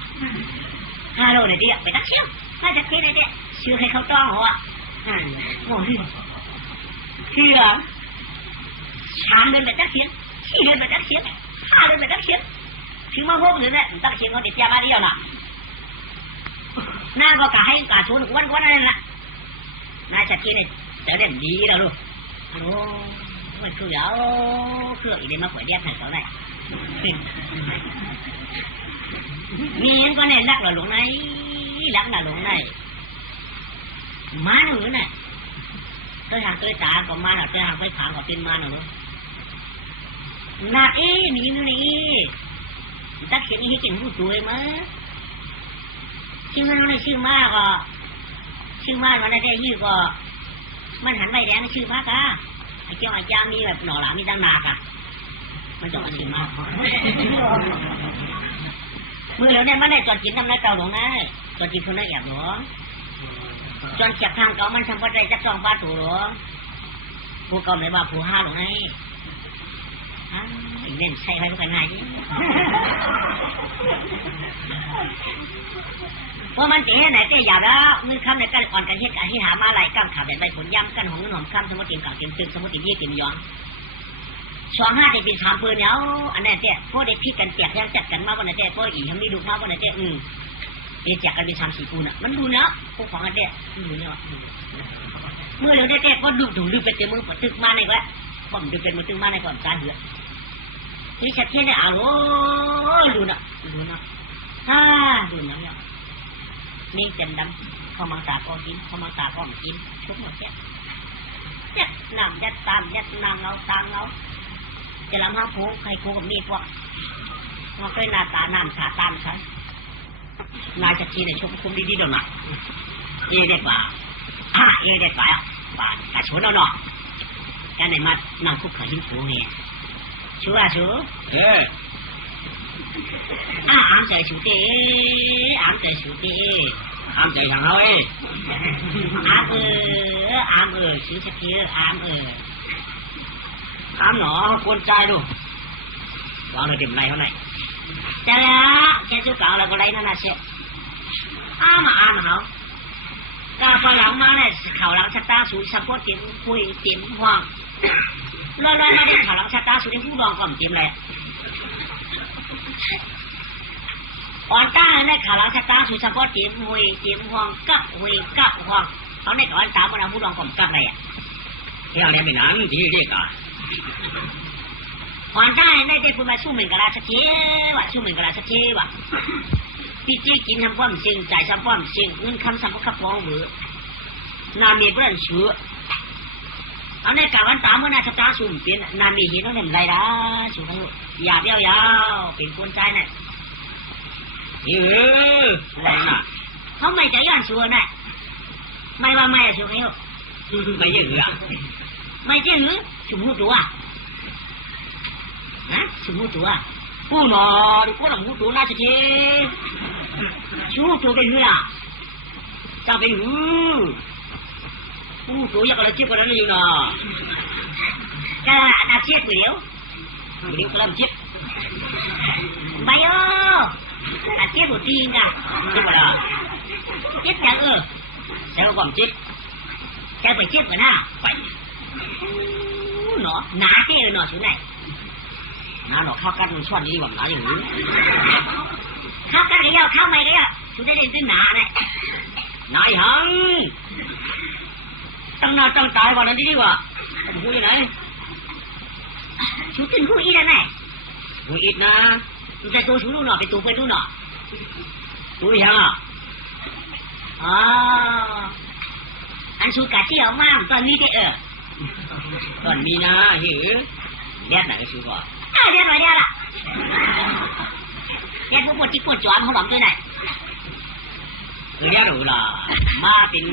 ฮัลโหลเนี่ยเดียวไปตักเชี่ยวถ้าจะคิดอะไรเนี่ยชื่อให้เขาต้องเหรอโอ้ยคือช้างเดินไปตักเชี่ยวขี่เดินไปตักเชี่ยวข้าเดินไปตักเชี่ยวถึงมาพบหรือเนี่ยตักเชี่ยวเขาติดยาบ้าเดียวน่ะน้าก็กะให้กะชวนวันนั่นแหละนายจะคิดเนี่ยจะเด่นดีแล้วลูกโอ้มันคือเอาคืออีเดนมาขวดเดียบให้เขาได้มีเห็นก็เนี่ยรักเราหลงไหนรักเราหลงไหนมาหนูน่ะเคยหางเคยตาก็มาหนูเคยหางเคยถามก็เป็นมาหนูน่ามีอยู่นี่ตักเขียนนี่ให้กินผู้ช่วยมั้ยชื่อมันไม่ชื่อมากก็ชื่อมากวันนั้นได้ยืดก็มันหันใบแดงชื่อมากอะไอ้เจ้าไอ้จ้ามีแบบหน่อหลามีตั้งนาค่ะมันจะมาชื่อมากมือแล้วเนี่ยมันได้จอดกินทำไรเก่าหลงได้จอดกินคนละแอบหลงจนเก็บทางเก่ามันทำอะไรจักต้องฟ้าถูหลงผู้เก่าไม่ว่าผู้ห้าหลงไงเล่นใส่ไว้ก็ไปไหนเพราะมันเจ๊ไหนเจ๊อยากแล้วมือคำในการอ่อนกันเฮ็ดการที่หามาไหลกั้งขับแบบใบผลย้ำกันหงหอมคำสมุติเก่าเต็มตึกสมุติยี่เต็มย้อนช่วง5ได้เป็น3 ปืนเนี่ยอันนั้นเจ๊พวกได้พิกันแตกยังจัดกันมาวันไหนเจ๊พวกอีกยังไม่ดูมาวันไหนเจ๊เดี๋ยวแจกกันเป็น3 4 ปืนอ่ะมันดูเนาะพวกของอันเจ๊ดูเนาะเมื่อเราได้เจ๊ก็ดูไปเต็มมือตึกมาในวะผมดูเป็นมือตึกมาในความการเหือนี่ชัดเจนเลยโอ้ดูนะดูนะดูนะเนี่ยนี่เต็มดำเขามังตาก็กินเขามังตาก็กินทุกหมดแค่ยัดน้ำยัดตามยัดน้ำเงาตามเงาจะลำห้าโผล่ใครโผล่กับนี่พวกมันก็หน้าตาน้ำขาตามฉันนายชัดเจนในช่วงคุมดีๆเดี๋ยวนะเอได้ป่าเอได้ป่าแต่ชวนเราเนาะแค่ไหนมานั่งคุกเขาหินโผล่เนี่ยchú à chú ám trời chú tê ám trời chú tê ám trời thằng ơi ám chú chắc kia ám nó con trai đâu vào là điểm này hôm nay chả là cái chú cậu là có đây nó là sẽ ám hả ta phải làm mà này khẩu lăng chắc ta xuống sắp có tiếng khui tiếng hoàng lo đi khảo lăng cha ta xuống đến phú đòn còn tìm lệ còn ta này khảo lăng cha ta xuống sắp có tìm mùi tìm hoàng cắp hoàngเขาในก่อนตามมาเราผู้รองกรมกลับเลยอ่ะ ที่เราเรียนไปนั้นที่เรียกอ่ะ ก่อนได้ในเด็กผู้มาสู้เหมือนกับราชเชี่ยวะสู้เหมือนกับราชเชี่ยวะพี่จี้กินทำความจริงจ่ายทำความจริงเงินคำสั่งก็ขับฟ้องหรือนามีเพื่อนเชื้อเอาในการวันตามเมื่อนาชะตาสุ่มเปลี่ยนนามีเห็นว่าเป็นไรล่ะสุ่มเขาอยากยาวเป็นคนใจเนี่ยอะไรน่ะเขาไม่ใจย้อนชัวร์น่ะไม่ว่าไม่ชัวร์เขาไม่ยืดอ่ะไม่เจ๊หรือสุ่มหูตัวนะสุ่มหูตัวผู้หนอดีกว่าหูตัวน่าจะเจ๊ชุ่มตัวเป็นเรื่องจะเป็นผู้ตัวอยากอะไรเจ็บกันนั่นเองนะก็น่าเจ็บเดียวก็เริ่มเจ็บไปโอ้น่าเจ็บปวดตีนกันเจ็บอะไรเจ็บอย่างแต่เราความเจ็บจะไปเจ็บกันนะไปหนอหนาเจ๊หนอถึงไหนหนาหนอข้าวกันมันช่อนนี้แบบหนาอย่างนี้ข้าวกันก็ยาวข้าวไม่ก็ยาวคุณได้เล่นตึ้งหนาเลยนายหังตั้งหน้าตั้งตายวันนั้นดีกว่าผมพูดยังไงชูตึ้งคู่อีแล้วไงคู่อีนะมันจะตัวชูนู่นหน่อไปตัวไปนู่นหน่อตัวยังอ่ะอันชูกะที่เอามาตอนนี้ที่ตอนมีนะเฮ้ยเรียกไหนชูก่อนเรียกหน่อยเดียวล่ะเรียกพวกปวดจิ๊กปวดจวนเขาหลอมด้วยไหนเรียกหนูล่ะมาเป็น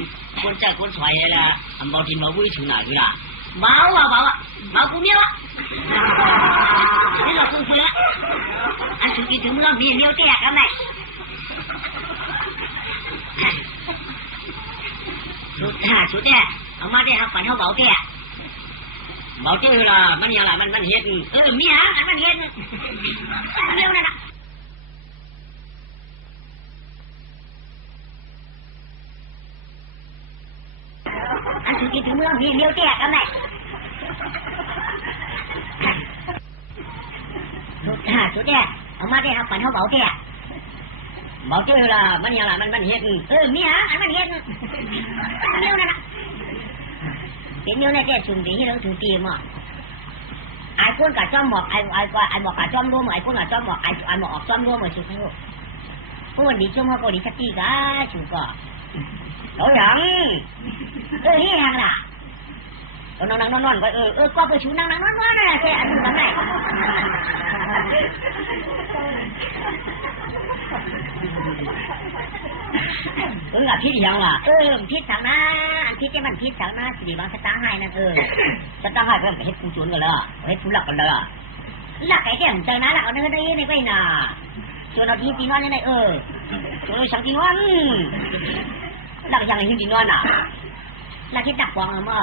คนเจ้าคนสวยละอันบอกทีมาวิ่งถึงไหนอยู่ล่ะเมากูเมียวอ่ะนี่เราคู่เพื่ออันสุกี้ถึงเมื่อมีเมียวแตกแล้วไงชุดแตกเอามาได้ครับฝันเขาเบาแตกเบาเจ้าล่ะมันยังไงมันเฮ็ดเมียมันเฮ็ดเมียวนั่นน่ะ ถือกินถือเมืองมีเลี้ยวเตี้ยกันไหนสุดเนี่ยเอามาได้ครับฝันเขาเบาเตี้ยเบาเตี้ยล่ะมันยังล่ะมันเฮ็ดมีฮะอันมันเฮ็ดเลี้ยวนั่นน่ะเป็นเลี้ยวในแก่ชุมดีที่เราถือตีมั้งไอ้คนกับจ้อมบอกไอ้บอกกับจ้อมร่วมไอ้คนกับจ้อมบอกไอ้บอกออกจ้อมร่วมเหมือนชุดทั้งหมดพวกดีช่วงเขาก็ดีชักตี้ก็ชุดก็เอาอย่างนี่ทางล่ะนอนก็ก็ไปชูนั่งนอนนั่นแหละแค่อันนั้นไหนกับพิษยังล่ะพิษทางหน้าอันพิษที่มันพิษทางหน้าสีบางสตาร์ให้นั่นสตาร์ให้เพิ่มเฮ็ดผู้จุนกันแล้วเฮ็ดผู้หลักกันแล้วหลักไอ้แก่มเจอนะหลักเอาเนื้อได้ในไปน่ะส่วนเอาที่ตีนอนยังไงสังตีนอนหลักยังที่ตีนอนน่ะหลักที่ดักวางมา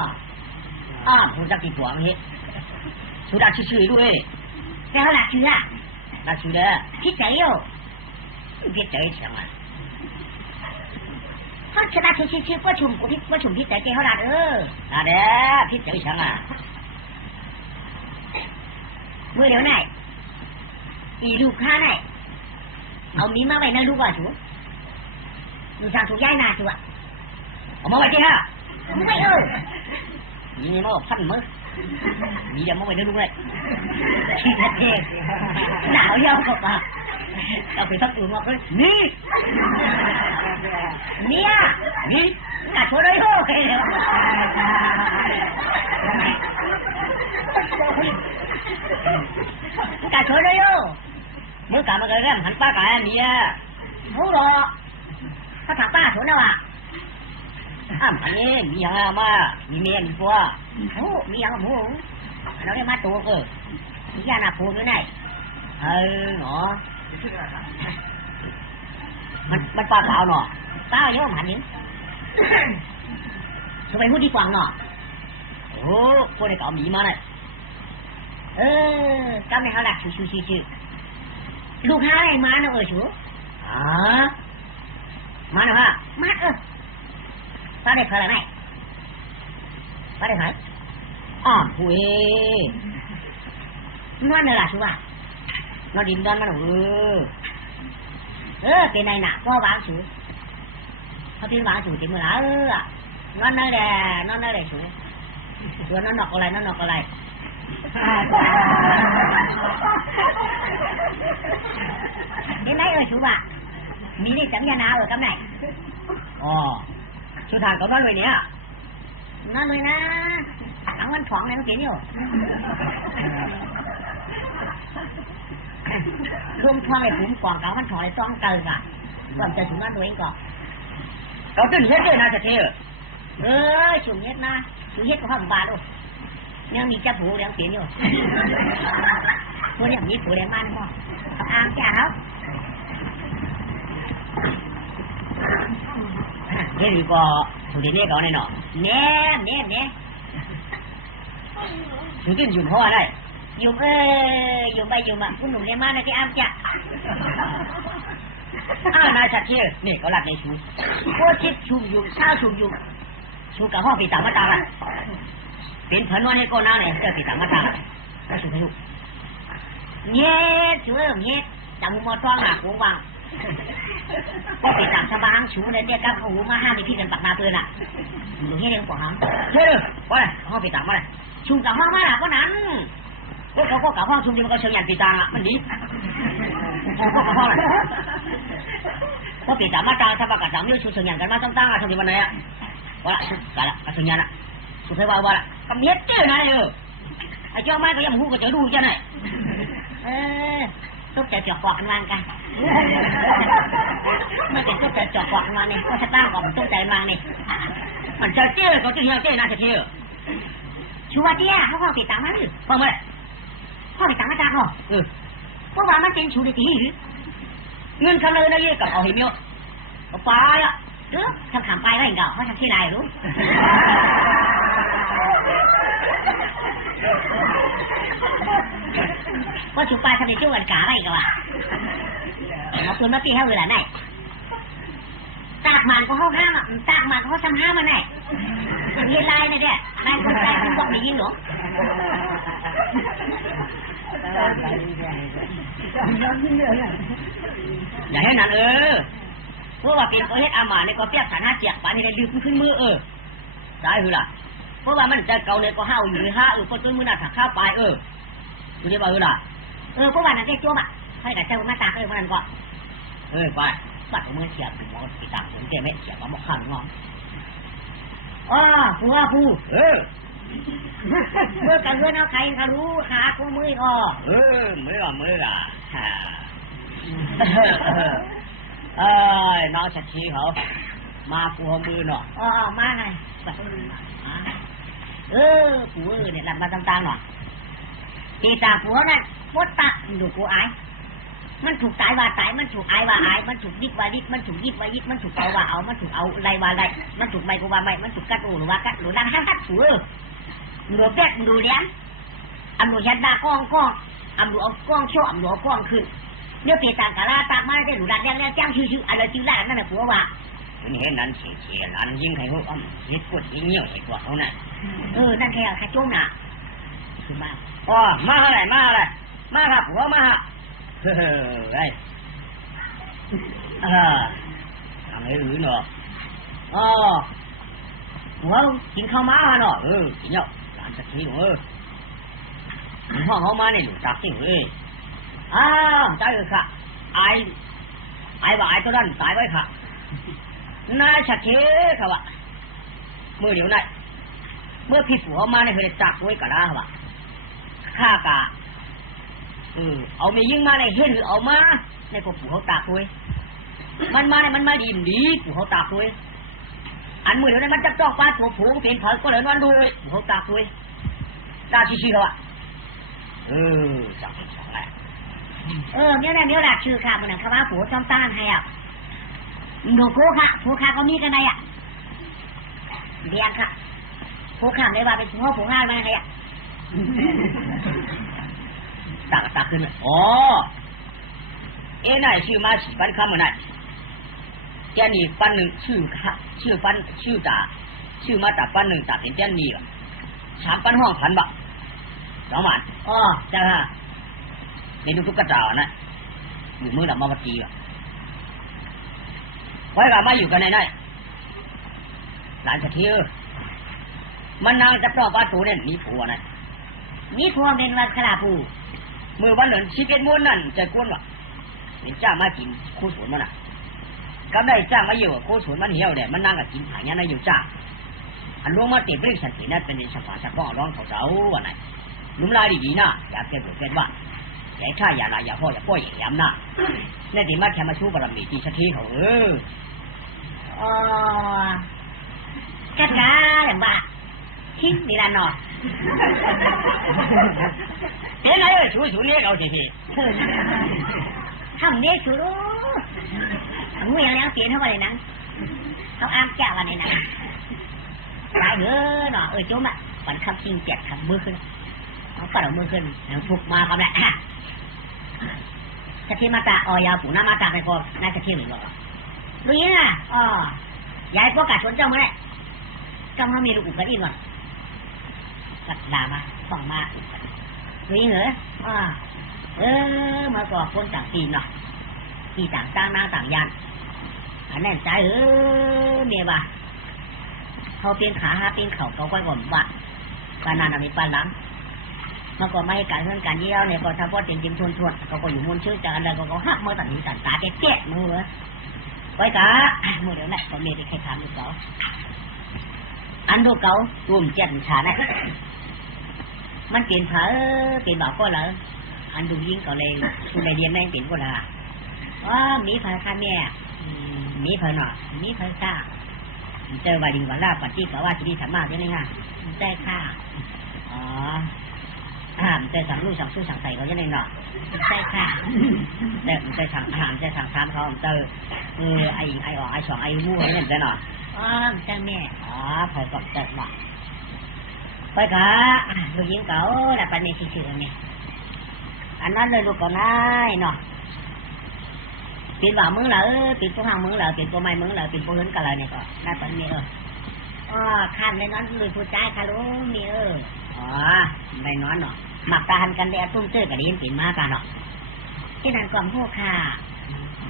ผู้จักติดหวังเฮ็ดสุดาชื่อด้วยแต่เขาหลักชื่อหลักชื่อเด้อพิษใจโย่พิษใจเสียงอ่ะเขาชนะชื่อประชุมกูประชุมพิษใจเขาหลักเด้อพิษใจเสียงอ่ะมือเดี๋ยวไหนอีลูกข้าไหนเอามีมาไว้นั่นลูกว่าถูดูสั่งถูกย้ายนาถูกเอามาไว้ที่ฮะไม่นี่มาพันมือมีเดี๋ยวมาไว้นั่นลูกเลยหนาวเยาว์กับเอาไปทักอื่นมาเลยนี่หนักโชว์เลยโอ้เคกาโชว์เลยโอ้เมื่อกามาเกิดเรื่องหันป้ากาเมียโอ้โหถ้าถามป้าโชว์นะวะอันนี้มีอย่างมามีเมียมีผัวมีอย่างหมูเราได้มาตัวมียาหน้าปูด้วยไงเนาะมันป้าขาวเนาะป้าเยอะหันยิงทำไมพูดดีกว่าเนาะพวกนี้ก็เอาหมีมาเลยกำในเขาหลักชื่อลูกค้าอะไรมาเนาะชูมาเนาะฮะมาป้าได้เท่าไหร่ป้าได้ไหมผู้นวลเลยล่ะชูว่าน อนดินดอนมันเป็นไงหนักก็วางชูเขาพิมพ์วางชูจริงมั้ยล่ะนอนนั่นแหละชูตัวนอนนอกอะไรเห็นไหมชูว่ามีนี่สัญญาณกำไหนชุดทางก็นอนเลยเนี่ยนอนเลยนะทั้งวันของเลยมันกินอยู่ทุ่มทองเลยผมกว่างวันของเลยต้องเกินก่ะก่อนจะถึงนอนตัวเองก่อนเราตื่นเช้าเลยนะจะเที่ยวฉุ่มเฮ็ดนะฉุ่มเฮ็ดก็ห้องบาดูยังมีเจ้าผูเลี้ยงกินอยู่พวกนี้มีผูเลี้ยงมันมั้งอ่างแก่แล้วนี่ดีกว่าสุดที่นี่ก่อนเลยเนาะเนี่ยสุดที่อยู่เพราะอะไรอยู่อยู่มาคุณหนุ่มเลี้ยงมาในที่อ้ามจ้ะนายชัดเชี่ยนี่เขาหลักในชูโคชิดชุมอยู่ข้าวชุมอยู่ชูกับห้องปีตามาตาเป็นเผินวันให้ก้นหน้าเนี่ยเจ้าปีตามาตาก็ชูให้ลูกเนี่ยจังมอท้องหนักหูวังก็ปีตาสบางชูเลยเนี่ยกับหูมาห้ามในพี่กันปักนาเตือนอ่ะหนูให้เลี้ยงกว่าห้องเฮ้ยว่าอะไรห้องปีตามาเลยชุมกับห้องมาหล่ะก็นั้นเขาก็กับห้องชุมมันก็เชิงยันปีตาอ่ะมันดีเขาก็กับห้องอะไรก็ปีตามาตาถ้าประกาศจำเนี่ยชูเชิงยันกันมาตั้งอ่ะชุมที่วันไหนอ่ะว่าละกันละเชิงยันอ่ะสุดท้ายว่าละกำเนิดเจ้านะไอ้เจ้าไม้ก็ยังหูก็จะดูจ้ะไหนทุกใจจอกกวากันวางกันไม่เป็นทุกใจจอกกวากันวางเนี่ยก็จะตั้งก่อนทุกใจวางเนี่ยมันจะเจ้าก็จะเจ้าน่าจะเจ้าชัวร์เจ้าเขาพ่อปิดตังมาหรือฟังไหมพ่อปิดตังมาจ้าเหรอพวกว่ามันเป็นชูดิตีหรือเงินคำเลยนะเย่กับเอาเหี้ยปลาอ่ะทำขำไปแล้วเองก็เขาทำที่ไรรู้ว่าชุบปลาทำในช่วงวันกาอะไรกันวะเอาปืนมาตีให้เวลาไหนตากมันก็เข้าห้ามตากมันก็เข้าทำห้ามมันไหน มีลายเนี่ยเนี่ยนายคนใจคุณบอกมียิงหรออย่าให้นั่นเพราะว่าเป็นประเทศอามาเนี่ยก็เปียกฐานะเจียกป่านนี้ได้ลืมขึ้นมือได้คือล่ะเพราะว่ามันจะเก่าเนี่ยก็ห้าวอยู่ห้าก็ต้นมือหน้าถักข้าวปลายคุณจะบอกล่ะเพราะว่านั่นได้ตัวบ่ให้กับเจ้ามาตามันนั่นก็ไปบัดเมื่อเสียบถึงมอปีตาผมแกไม่เสียบมาข้างงอผู้เมื่อกันเมื่อเอาใครเขารู้ขาคู่มือมือล่ะน้องชัดชี้เขามาปูมือเนาะมาไงปูเนี่ยหลับมาต่างๆหน่อยตีตาผัวนั่นมดตะดูกูอายมันถูกตายว่าตายมันถูกอายว่าอายมันถูกยิกว่ายิกมันถูกยิกว่ายิกมันถูกเอาว่าเอามันถูกเอาไรว่าไรมันถูกไม่กูว่าไม่มันถูกกัดหรือว่ากัดหรือนั่งฮัดผัวดูแป๊กดูเลี้ยงดูยันตากล้องดูเอากล้องโชว์ดูเอากล้องขึ้นเนี่ยตีตากะลาตามาได้หรือดันเลี้ยงจ้างชื่ออะไรจริงแรกนั่นแหละผัวว่าเห็นนั้นเฉียหลานยิงใครเขาเห็ดปวดเงี้ยวใส่กว่าเขาน่ะนั่นแค่ใครโจมน่ะคือมาอะไรมาครับผัวมาไอ้ทำให้อื่นเนาะผัวกินข้าวม้าเนาะกินเนาะหลานจะทีหนูห้องเขามาเนี่ยหนูจับจริงเลยใจเลยค่ะไอ้ว่าไอ้ตัวนั้นตายไว้ค่ะน่าชัดเจนค่ะว่าเมื่อเดี๋ยวนั้นเมื่อพี่ผัวมาเนี่ยเคยจับไว้กะลาค่ะข้ากะเอาไม่ยิงมาในเห็นหรือเอามาในพวกผู้เขาตากไว้มันมาเนี่ยมันมาดีผู้เขาตากไว้อันมือเดี๋ยวนั้นมันจะจ้องปลาผัวผูเป็นเขาก็เลยนอนดูผู้เขาตากไว้ตาชี้เขาอ่ะจับเป็นสองแหละเนี่ยแหละชื่อค่ะมันนั่นคำว่าผัวจอมต้านให้อ่ะหนูผู้ค่ะก็มีกันไงอ่ะเดียงค่ะผู้ค่ะไม่ว่าเป็นผัวผู้ง่ายมาไงอ่ะตักขึ้นเลยนายชื่อมาสิปันคำมันนายเจ้านี่ปันหนึ่งชื่อปันชื่อตาชื่อมาตาปันหนึ่งตาเป็นเจ้านี่3 ปันห้องพันบาท2 บาทจ้าในดูทุกกระจานะอยู่มือดับมาวัดจีไว้กับมาอยู่กันในนั้นหลานจะเที่ยวมันนางจะปลอบปลาตูเนี่ยมีผัวนะมีผัวเป็นวันขลาปูมือวันเหลือ11 ม้วนนั่นใจกวนว่ะเป็นจ้างมากินคู่สวนมันอ่ะก็ได้จ้างมาอยู่คู่สวนมันเหี่ยวเนี่ยมันนั่งกับกินหายยันได้อยู่จ้างอันลงมาเตะเรื่องสันตินั่นเป็นสภาสะก้อร้องเสาวันไหนนุ่มลายดีๆนะอยากเก็บหรือเป็นว่าแต่ข้าอย่าลายอย่าพ่ออย่างย้ำนะเนี่ยที่มาแค่มาชูบารมีที่ชัดที่เขากัดกาแบบว่าทิ้งดีละหน่อยเห็นไหมชูเนี่ยเราทีทำเนี่ยชูรู้งูยังเลี้ยงเสียเท่าไหร่นั้นเขาอ้างแก้ววันนี้นะหลายหน่อยโจมอ่ะฝันคำจริงเจ็ดคำมือขึ้นเขาก็เอามือขึ้นแล้วถูกมาก็แหละจะที่มาตายาวปู่หน้ามาตาไปพอน่าจะเที่ยวหรือเปล่าดูนี่นะยายพวกกาชนเจ้ามาเลยเจ้ามามีลูกอุกกันอีกหน่อยกัดด่ามาส่องมาดูนี่เหรอมาก่อคนต่างตีนเนาะที่ต่างตั้งนางต่างยันอันนั้นใจเมียบ่าเขาเปลี่ยนขาหาเปลี่ยนเข่าเขาค่อยก่อนบ่าปานานมีปานหลังมันก็ไม่ให้การเรื่องการเยี่ยวเนี่ยก็ทำพอจริงๆชวนเขาก็อยู่มุนชื่อจานอะไรก็หักเมื่อตัดหินตัดตาเจ๊ะมือเลยไว้กะมือเดี๋ยวนี้ก็เมียที่ใครถามลูกเขาอันลูกเขารวม7 ขานะมันเปลี่ยนเผอเปลี่ยนบอกก็เลยอันดูยิ่งก็เลยคุณในเรียนแม่งเปลี่ยนก็เลยมีเผอค่ะแม่มีเผอหน่อมีเผอค่ะเจอวันดีวันลาปัจจิกว่าที่นี่สามารถได้ไหมฮะได้ค่ะจะสั่งลูกสั่งสู้สั่งใส่เขาจะได้หน่อใช่ค่ะแต่ผมจะสั่งอาหารจะสั่ง3 เขาเจอไอ้ออกไอ้2ไอ้มู่ให้เห็นได้หน่อใช่แม่เผอก่อนเจอหน่อไปกะลูกยิงเก๋าแต่ปันนี้ชื่อเนี่ยอันนั้นเลยลูกก็ง่ายเนาะปิดบ่ามึงเหรอปิดพวกหางมึงเหรอปิดพวกไม้มึงเหรอปิดพวกเหินกันเลยเนี่ยก็น่าปันนี้ อ๋อข้ามไปนอนลุยผู้ชายค่ะลุงมีอ๋อไปนอนเนาะหมักตาหันกันได้ตุ้มเตื้อกับดินปิ่นมากันเนาะที่นั่นกล่อมพวกค่ะ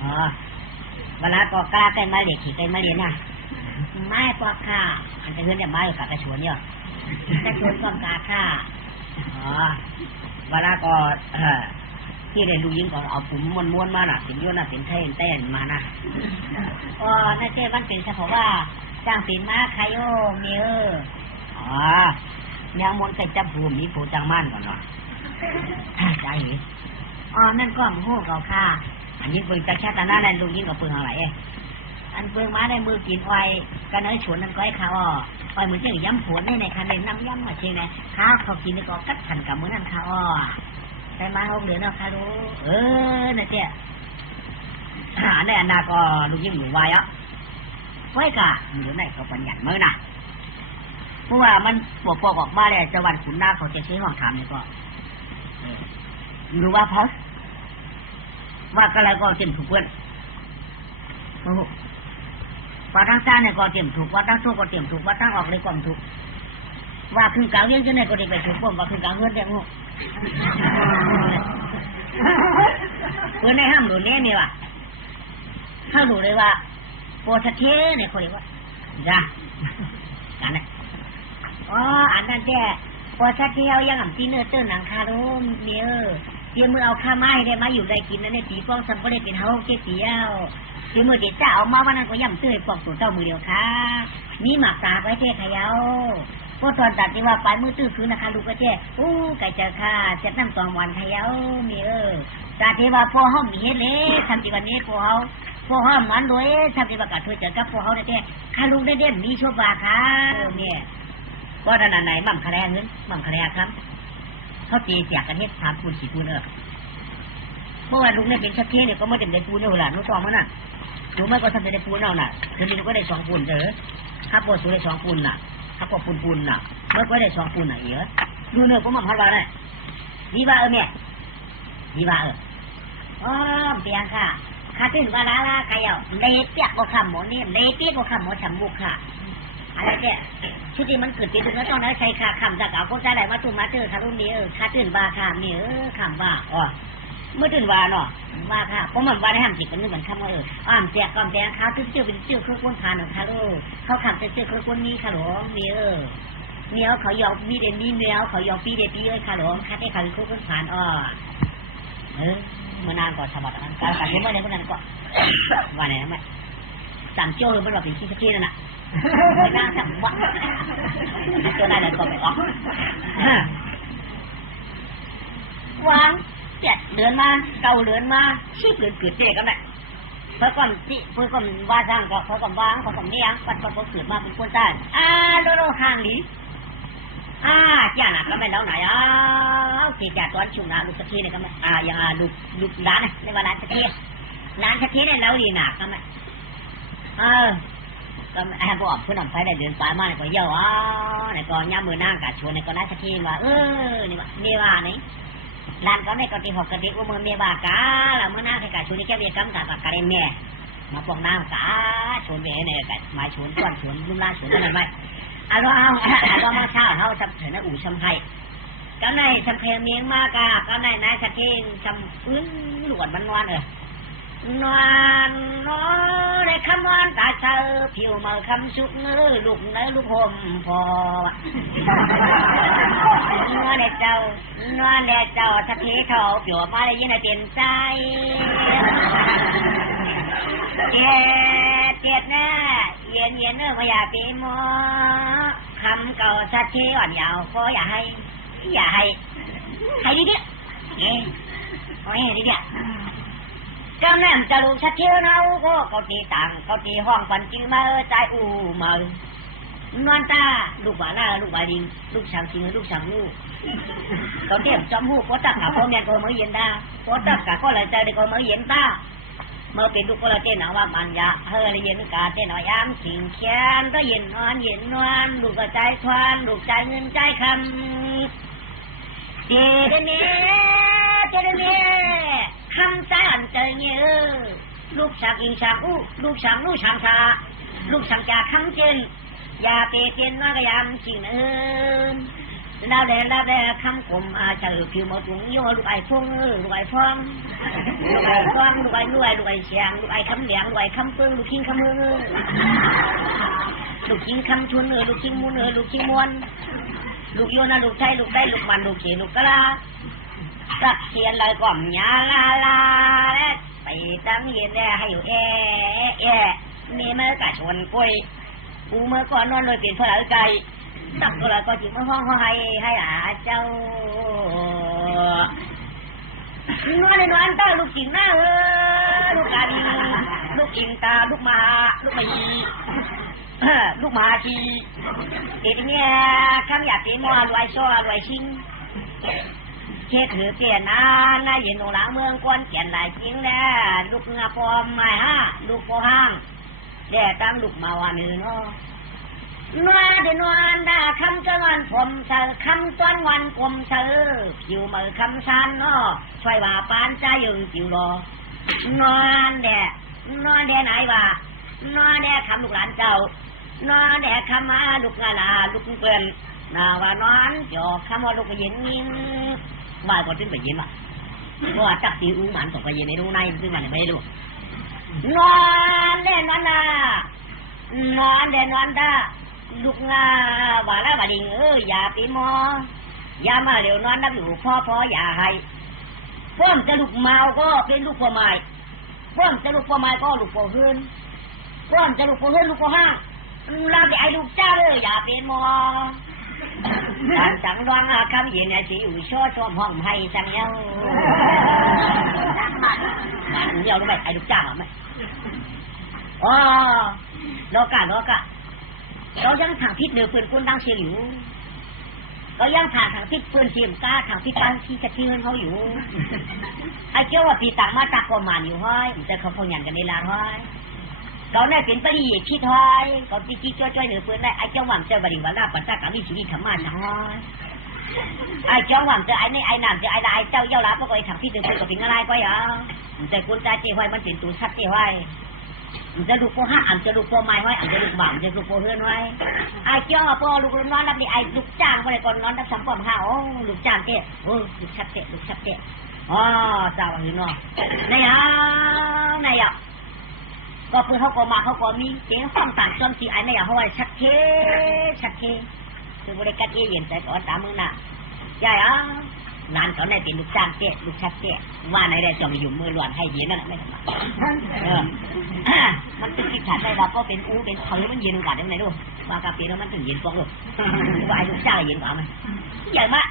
อ๋อเวลาก็กล้าใกล้มาเด็กขี่ใกล้มาเรียนนะไม่ปอกค่ะอันจะเพื่อนจะมาอยู่กับกระชวนเนี่ยกระชวนกล่อมกาค่ะอ๋อเวลาก็ที่ได้ดูยิงก็เอาผมม้วนๆมาน่ะสินย้อนน่ะสินเท่นเต้นมาน่ะอ๋อนั่นเจ้มันเป็นเฉพาะว่าจ้างปิ่นมาใครโยมีอ๋อยังมนต์ใส่จับภูมิผูจังมั่นก่อนเนาะใจอ๋อนั่นกล่อมพวกเราค่ะอันนี้ปืนจะแค่ตาหน้าแลนดูยิงกับปืนอะไรอันเปลืองม้าได้มือกินอ้อยกันเอ้ยฉวนนั่นก้อยข้าวอ้อยมือเจ้าย้ำผวนในคันเป็นน้ำย้ำมาเชียงไงข้าวเขากินนี่ก็กัดขันกับมือนั่นข้าวใส่มาเอาเหลือเนาะข้ารู้น่ะเจ้อันนี้อันนาก็ลูกยิ่งหนูวายอ่ะไว้กะหรือไหนก็ปัญญาเมื่อน่ะเพราะว่ามันปวดปอกออกมาเลยจะวันขุนหน้าเขาจะใช้ห้องถามนี่ก็รู้ว่าเพราะว่าอะไรก็เต็มถูกเพื่อนว่าทั้งซ่าเนี่ยก็เตรียมถูกว่าทั้งโซ่ก็เตรียมถูกว่าทั้งออกเลยก็ถูกว่าคือกลางเรื่องจะไหนก็ได้ไปถูกว่าคือกลางเรื่องเดียวเพื่อนในห้ามหลุดเนี้ยมีว่ะห้ามหลุดเลยว่าโปรชัดเทเนี่ยคนเดียวว่าจ้าอันนั้นอ๋ออันนั้นแจ้โปรชัดเที่ยวยังอ่ำตีเนื้อเต้นหนังคาโร่เมียเดี๋ยวมือเอาข้าไม้ได้มาอยู่ได้กินนั่นเนี่ยตีป้องสัมปะเลเป็นเฮาเกี้ยวเดี๋ยวมือเด็ดจ้าเอามาวันนั้นก็ย่ำเตื้อปอกตัวเจ้ามือเดียวค่ะนี่หมักตาไว้เท่ขยาวพวกตอนตัดที่ว่าปลายมือตื้อคือนะคะลูกก็เจ้ไก่เจอค่ะเจ็ดน้ำ2 วันขยาวมีตาที่ว่าพวกห้องมีเฮ็ดเลยทำที่วันนี้พวกห้องมันด้วยทำที่ประกาศเธอเจอกับพวกเขาเนี่ยข้าลูกได้เด่นมีโชคบาค่ะเนี่ยก็ด้านไหนมั่งคะแนนเงินมั่งคะแนนครับเขาตีเสียกันเฮ็ด3 คูณ 4 คูณเมื่อวานลุงได้เป็นชักเทเนี่ยก็ไม่เต็มได้ปูนเลยล่ะนุ้งซองมันน่ะหนูไม่ก็ทำได้ปูนเอาน่ะเดี๋ยวนี้ก็ได้2 ปูนครับพอสูได้2 ปูนน่ะครับพอปูนน่ะเมื่อก็ได้2 ปูนน่ะเยอะดูเนื้อก็มันพัดว่าได้ดีว่าเนี่ยดีว่าอ๋อเปียงค่ะข้าตื่นว่าลาใครเอาเลยเปียกบ่คำหมอนี่เลยเปียกบ่คำหมอฉ่ำบุกค่ะอะไรเนี่ยชุดที่มันเกิดปีนึงแล้วต้องได้ใช้ค่ะคำจากเอาพวกใจไหนมาตุ้มมาเจอค่ะรุ่นนี้ข้าตื่นบาค่ะนี่คำว่าอ๋อเมื่อตื่นวาเนาะว่าค่ะเพราะมันว่าได้ห้ามจิตกันนึกเหมือนคำว่าอ้ามแจกก่อนแจกข้าวตื้อเจือเป็นเจือคือคนผ่านของข้าลูกเขาขับเจือคือคนนี้ค่ะหลวงนี่เนี้ยเขายอมมีเดนนี่เนี้ยเขายอมปีเดปีเลยค่ะหลวงข้าได้ข่าวคือคนผ่านเมื่อนานก่อนสมัครนั้นการตัดสินเมื่อไหร่เมื่อนั้นก็ว่าไหนนะแม่สั่งโจ้เลยมันบอกเป็นชิ้นสักทีนั่นน่ะไม่น่าสั่งวะตัวได้เลยก็ไปออกวาง7 เดือนมา9 เดือนมาชื่อเกิดเจ๊กันแหละเพื่อก่อนที่เพื่อก่อนว่าสร้างก็เพื่อก่อนวางเพื่อก่อนเลี้ยงปัดก็เกิดมาเป็นคนใต้โลห่างหลีจ้าหนักก็ไม่แล้วไหนเจ๊จ่าตอนชุมนาลูกสักทีเนี่ยก็ไม่อย่างลูกร้านในวันร้านสักทีเนี่ยแล้วดีหนักก็ไม่ก็บอกเพื่อนนำไปได้เดินสายมาก็เยอะในก็ย่ามือนั่งกัดชวนในก็ได้สักทีว่านี่ว่านี่ร้านก็ไม่กติหกกติอุโมงค์เมียบากาแล้วเมื่อหน้าใครกาชวนนี่แค่เรียกคำตาปากกาเรนเมียมาปองน้ำกาชวนเมียเนี่ยกันมาชวนก้อนชวนลุ่มล่าชวนอะไรไหมเรามาเช่าเขาทำเถอะนะอู่ชำไทยก็ในชำเพลงเมียงมากาก็ในนายสักทีชำหลวดมันนวลนวลในคำนวลตาเธอผิวมือคำชุกเนื้อลูกเนื้อลูกผมพอนวลเด็ดเจ้าทักทีเท่าผิวมาได้ยินในเตียนใจเจ็ดนะเย็นเนื้อมาอย่าปีหมอคำเก่าสักทีอ่อนยาวก็อย่าให้ดิเดียดิเดียเจ้าแม่จะลูกชัดเที่ยวเนาก็เขาตีต่างเขาตีห้องปันจื้อมาใจอูมานวลตาลูกบาหน้าลูกบาดิงลูกช่างจริงลูกช่างลูกเขาเทียบจอมหูก็ตักขาพ่อแม่ก็มาเย็นตาก็ตักขาก็เลยใจเด็กก็มาเย็นตาเมื่อเป็นลูกก็เลยเต้นเอาว่ามันยาเฮ้ยเย็นกาเต้นเอาย้ำขิงเขียนก็เย็นนวลลูกก็ใจทวนลูกใจเงินใจคำเจเดเน่คำสานเจอเงี้ยลูกช่างอิงช่างอู้ลูกช่างชาลูกช่างจ่าคำเจน อย่าเปลี่ยนน้อยก็ยามจริงลาแลคำกลมอาจจะผิวมาถุงโยลูกไอ้พงลูกไอ้ฟองลูกไอ้ฟองลูกไอ้รวยลูกไอ้เสียงลูกไอ้คำเหลียงลูกไอ้คำเปิ้งลูกคิงคำมือลูกคิงคำชุนลูกคิงมุนลูกคิงมวนลูกโยนะลูกไทยลูกได้ลูกมันลูกเขียลูกกะลาสักเขียนเลยก่อมยาลาไปตั้งเย็นแน่ให้อยู่มีเมื่อกะชวนกล้วยปูเมื่อก่อนนอนเลยเปลี่ยนเพลาไก่ตักก็เลยก็จิมาห้องให้เจ้านวลตาลูกจิงหน้าลูกกาดีลูกอิงตาลูกมาลูกมายีลูกมาชีเด็กเนี่ยคำอยากตีมัวรวยซ้อรวยชิงเช็ดหือเปลี่ยนนายเย็นหนูหลังเมืองกวนเขียนหลายจริงแน่ลูกงาปอมไม่ฮะลูกโปห้างแด่ตั้งลูกมาวันนึงเนาะนวลด่าคำจะงอนผมเธอคำต้นวันกลมเธอผิวมือคำชันเนาะช่วยว่าปานใจยืนผิวรอนอนแด่ไหนวะนอนแด่คำลูกหลานเจ้านอนแด่คำมาลูกงาลาลูกเพื่อนนาว่านอนจอคำว่าลูกไปเย็นนิ่งบ่ายก่อนขึ้นไปเย็นอ่ะว่าจักตีอู้หมันส่งไปเย็นในรูในซึ่งมันไม่ได้ดูนอนแด่นอนน่ะนอนแด่นอนด่าลูกงาว่าแล้วว่าดิ่งอย่าตีมอย่ามาเดี๋ยวนอนนับอยู่พ่ออย่าให้พ่อมจะลูกเมาก็เป็นลูกพ่อไม้พ่อมจะลูกพ่อไม้ก็ลูกพ่อเฮือนพ่อมจะลูกพ่อเฮือนลูกพ่อห้างเราจะไอ้ลูกเจ้าอย่าเป็นจังร้องคำเย็นสิอยู่ชอบห้องให้จังเย้ามันเดียวรู้ไหมไอ้ลูกจ้าไหมอ๋อโลกะเรายังทางทิศเหนือปืนกุนดังเชียงอยู่เรายังผ่านทางทิศปืนเชียงก้าทางทิศตั้งที่กระเทือนเขาอยู่ไอ้เจ้าว่าปีต่างมาจากกมันอยู่ห้อยแต่เขาพยันกันในลานห้อยเราเนี่ยเป็นปริยคิดห้อยเขาที่จ้อยเหนือปืนได้ไอ้เจ้าหวังเจ้าบริวารปัจจัยการวิสุทธิธรรมะจังห้อยไอ้เจ้าหวังเจ้าไอ้นี่ไอ้นามเจ้าไอ้ลายเจ้าเย้าล้าพวกไอ้ทางทิศเหนือปืนก็เป็นอะไรก็อย่างแต่กุนใจเจ้าห้อยมันเป็นตัวชัดเจ้าห้อยจะลูกโปห้าอันจะลูกโปไม้ไว้อันจะลูกบ่ามจะลูกโปเฮือนไว้ไอ้เจ้าโปลูกนอนรับดิไอ้ลูกจ้างก็เลยก่อนนอนรับสามปอมห้าโอ้ลูกจ้างเตะโอ้ลูกชัดเตะอ๋อเจ้าเห็นเนาะนายอ่ะก็เพื่อเขาก็มาเขาก็มีเสียงความต่างจนสีไอ้นายอ่ะเขาว่าชัดเจคือบริการเย็นใจก่อนตามมึงน่ะใหญ่ร้านเขาในเป็นลูกจ้างเจ๊ลูกชัดเจ๊ว่าในได้จอมอยู่มือล้วนให้เย็นนั่นแหละไม่ทำไมมันตึกติดขัดได้ว่าก็เป็นอู้เป็นเผยมันเย็นกว่าได้ไหมลูกว่ากาแฟแล้วมันถึงเย็นกว่าลูกว่าไอ้ลูกจ้างเย็นกว่าไหมใหญ่มาก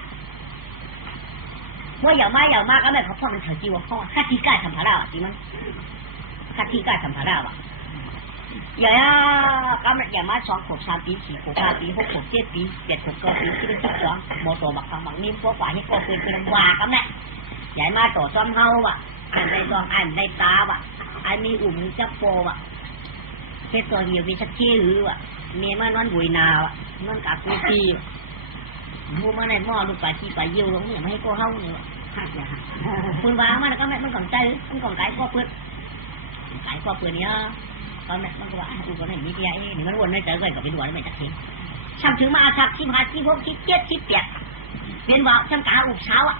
ว่าใหญ่มากก็ไม่เขาพ่อมันเฉยจีวพ่อคาทิก้าสัมภาระสิมันคาทิก้าสัมภาระว่ะใหญ่ก็มันใหญ่มาก2 ขวบ 3 ปี 4 ขวบ 5 ปี 6 ขวบ 7 ปี 7 ขวบ 9 ปี12โมโตบักฟังบักนิ่มพวกฝ่ายนี่ก็เป็นว่ากันแหละใหญ่มาต่อซ้อมเฮาว่ะอ่านในซองอ่านในตาว่ะไอ้มีอุ่มจับโปว่ะเทตัวเดียวมีชักเชี่ยหรือว่ะเมียมานอนบุยนาว่ะนอนกากกูปีมูมาในหม้อลูกปลาชีปลาเยี่ยวลงเนี่ยไม่ให้ก็เฮาเนี่ยหักอย่าหักคุณวางมันก็ไม่มันก่อนใจมันก่อนไก่ก็เพื่อนเนี้ยตอนนั้นมันก็ว่าดูคนไหนมีเพี้ยนี่มันวนไม่เจอเลยกับเป็นวนไม่จัดทิ้งช่างถึงมาชักที่หาที่พวกที่เจ็ดที่เปียกเป็นว่าช่างกาอุบเช้าอ่ะ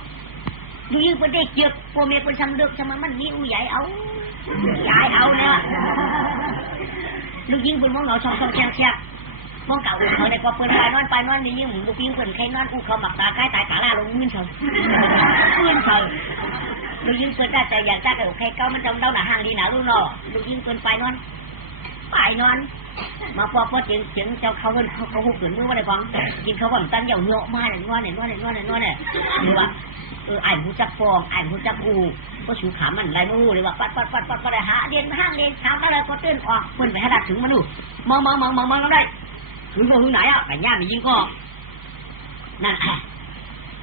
ดูยิ่งเป็นเด็กเยอะโปรเมียเป็นช่างเด็กช่างมันนี่อุ้ยใหญ่เอาเนี่ยดูยิ่งเป็นมองเหงาช่องแฉกมองเก่าอุเขาในกว่าเปิดไปนอนนี่ยิ่งดูยิ่งเป็นใครนอนอุเขาหมักตาใกล้ตายตาล่าลงเงินเฉยดูยิ่งเปิดได้ใจอยากได้แต่ใครเก้ามันจำเดาหนาห่างดีหนาลูกนอดูยิ่งเป็นไปนอนมาพอเสียงเจ้าเขาหุบขืนมือว่าอะไรฟังกินเขาบ่นตั้งเหย่าเนาะมาเนี่ยว่าเนี่ยหรือว่าไอ้หูจักฟองไอ้หูจักอูก็ชูขามันไรไม่รู้เลยว่าปัดก็ได้หาเดินห้างเดินเช้าก็เลยก็เตือนออกเพิ่นไปให้ดัดถึงมาดูมองได้ถึงไหนอ่ะแต่ย่ามียิงก็นั่น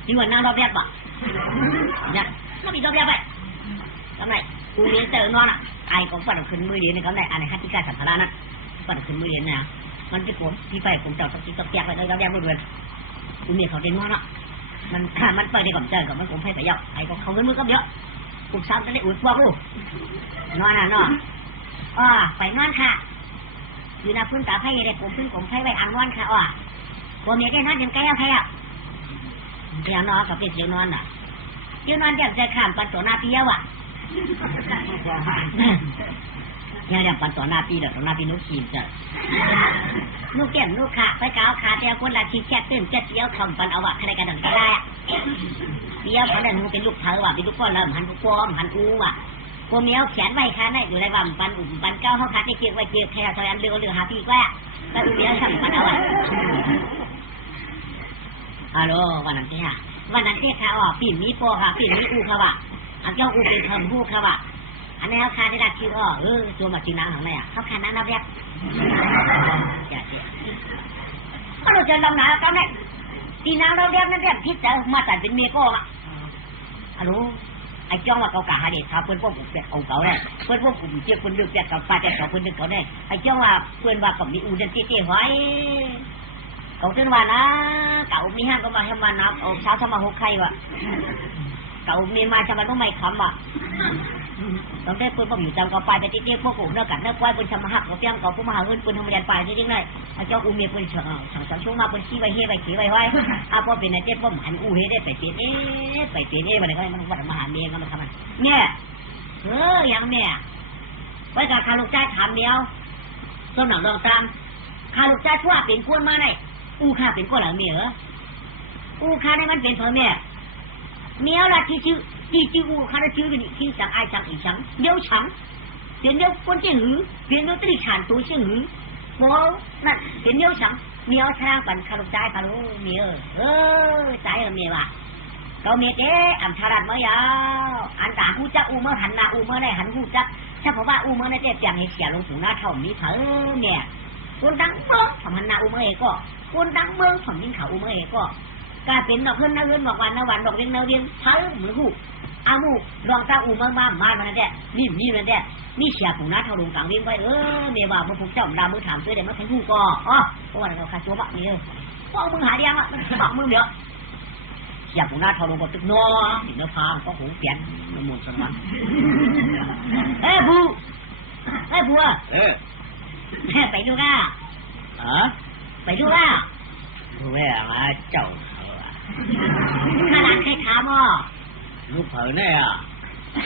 ที่วันนั่งรอบแรกป่ะเนี่ยน้องมีรอบแรกไปทำไมกูเลี้ยงเจอนอนอ่ะไอ้ของฝันขึ้นมือเดียวในเขาไหนอะไรฮัตติกาสัมภาระนั่นฝันขึ้นมือเดียวเนี่ยมันเป็นผมที่ไปผมเจ้าต้องกินต้องแยกไปเลยรอบแรกไม่เบื่อกูเมียเขาเดินนอนอ่ะมันไปในก่อนเจอกับมันผมให้ไปยอกไอ้ก็เขาเงินมือก็เยอะกูซ้ำจะได้อุดบอกลูกนอนไปนอนค่ะ อยู่หน้าพื้นตาไผ่ได้ผมพื้นผมไผ่ไว้อ่างนอนค่ะอ่ะผมเมียแกนอนยังไกลเอาใครอ่ะเดี๋ยวนอนกับเดี๋ยวนอนอ่ะเดี๋ยวนอนอย่างใจข้ามปันตัวหน้าเปี้ยวอ่ะเนี่ยอย่างปันตัวหน้าปีเดี๋ยวตัวหน้าปีนุ๊กขีดจ้ะนุ๊กแก้มนุ๊กขาไปก้าวขาเดียวคนละทีแค่ตื่นแค่เดียวทำปันเอาว่ะใครกันดังก็ได้เดียวเขาได้หนูเป็นลูกเธอว่ะเป็นลูกก้อนเริ่มหันลูกก้อมหันอูว่ะพวกเมียวแขนไว้ค่ะนี่อยู่ในวังปันอุ่มปันเก้าเขาขาดที่เกี่ยวไว้เกี่ยวแค่ซอยอันเรือหาปีกว่าแล้วอูเมียวสั่งปันเอาว่ะฮัลโหลวันนั้นที่ค่ะอ๋อปีนี้โปค่ะปีนี้อูค่ะว่ะอันเจ้าอูเป็นเพิ่มหูค่ะว่ะอันนี้เขาขาดได้ดักคิวตัวมาจีนังของอะไรอ่ะเขาขาดนั้นนับยักษ์ก็เราจะลำหนาตอนนี้จีนังเราเรียกนั่นเรียกพิษแต่มาแต่เป็นเมียก็อ่ะฮัลโหลไอ้จ้องว่าเขากะหาเด็กครับเพื่อนพวกผมเป็ดเอาเขาเนี่ยเพื่อนพวกผมเชี่ยคนดึกเป็ดกับปลาแต่เขาคนดึกเขาเนี่ยไอ้จ้องว่าเพื่อนว่าผมมีอูเดินเจ๊ไว้เขาขึ้นว่านะเก่ามีห้างก็มาให้มานับเอาเช้าสมาหกใครวะเก่ามีมาจะมาต้องไม่คำว่ะต้องได้ปืนผมอยู่จำก็ไปแต่ที่เจ๊พวกผมเนื้อกัดเนื้อควายปืนชำหักเขาเพียงเขาผู้มาหาเงินปืนธรรมดาไปจริงๆเลยไอ้เจ้าอูเมียปืนสั่งช่วงมาปืนชี้ไว้เฮ่ไว้ขี่ไว้ไว้พอเป็นไอ้เจ๊ผมหันอูเฮ่ได้ไปเปลี่ยนมาเลยก็มันวัดมหาเมียก็มาทำมันเนี่ยอย่างเนี่ยไว้กับคาลูกใจถามเดียวต้นหนังรองตามคาลูกใจทั่วเป็นกวนมาไหนอูข้าเป็นกวนหลังเมียอูข้าในมันเป็นเผอเมียเมียละที่ชื่ออูข้าได้ชื่อเป็นที่สังไอสังอีสังเดียวฉังเดี๋ยวคนจะหือเดี๋ยวตรีฉานตัวชื่อหือโว้นั่นเดี๋ยวฉังเมียช่างปั่นคาลูกใจคาลูเมียใจเมียว่ะเขาเมียเจ๊อ่ำชาดันเมื่อยาวอันตาหูจักอูเมื่อหันหน้าอูเมื่อได้หันหูจักถ้าเพราะว่าอูเมื่อได้เจ๊เปียงให้เสียลงหูหน้าเท่านี้เผอเนี่ยคนดังเบิ้งทำหันหน้าอูเมื่อก็คนดังเบิ้งทำยิ่งเขาอูเมื่อก็กลายเป็นดอกเพื่อนนักเรียนบอกวันนักวันดอกเรียนนักเรียนเผอเหมือนหูอามูดองตาอูเมื่อมามันนั่นแหละนี่มันแหละนี่เสียหูหน้าเท่าลงกลางเรียนไปเมียว่าพวกผมเจ้าดามือถามซื้อเดี๋ยวมาแข่งหูก็เพราะว่าเราขาดตัวบักนี่พวกมึงหาเดียงอ่ะบอกมึงเดี๋ยวอยากหูหน้าเท่าลงก็ตึกนัวติดเนื้อพางก็หูเปลี่ยนมันมุนสนมันผู้ไปดูก้าไปดูก้าดูแม่มาเจ้าขนาดใครถามลูกเผยเนี่ย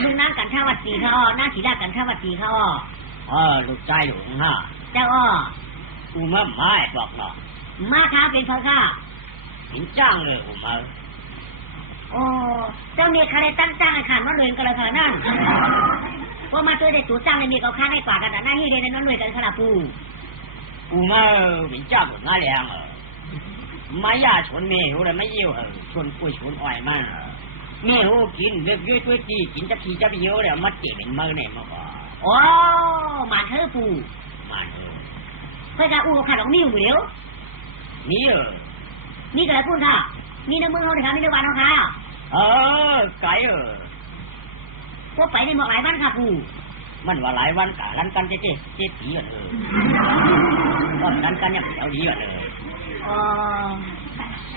ลูกนั่งกันท่าวัดสีเขานั่งสีดากันท่าวัดสีเขาลูกใจหลวงฮะเจ้าอูมาไม่บอกหรอกมาท้าเป็นเพราะข้าเป็นจ้างเลยอูมาเจ้าเมียใครตั้งจ้างไอ้ขันมาเลยกันเลยขนาดนั้นว่ามาตัวเด็กตัวจ้างเลยมีเขาฆ่าได้กว่ากันแต่หน้าที่เรียนนั้นรวยกันขนาดปูมาเป็นเจ้าหมดหน้าแรงไม่ยาชนเมียหูเลยไม่เยี่ยวชนปุยชนอ่อยมากเมียหูกินเลือกย้อยตัวจีกินจะทีจะไปเยอะเลยมัดเจ็บเป็นมือเนี่ยมาก่อนมาเธอปูมาเธอเพื่อนจะอูขัดของนิ้วเดียวนี่นี่ก็เลยพูดค่ะนี่ในมือเขาเลยค่ะนี่ในวันเขาค่ะไก่พวกไปในหมอกหลายวันค่ะปูมันว่าหลายวันกะรันกันเจ๊ผีกันก็รันกันอย่างเดียวดีกันเลย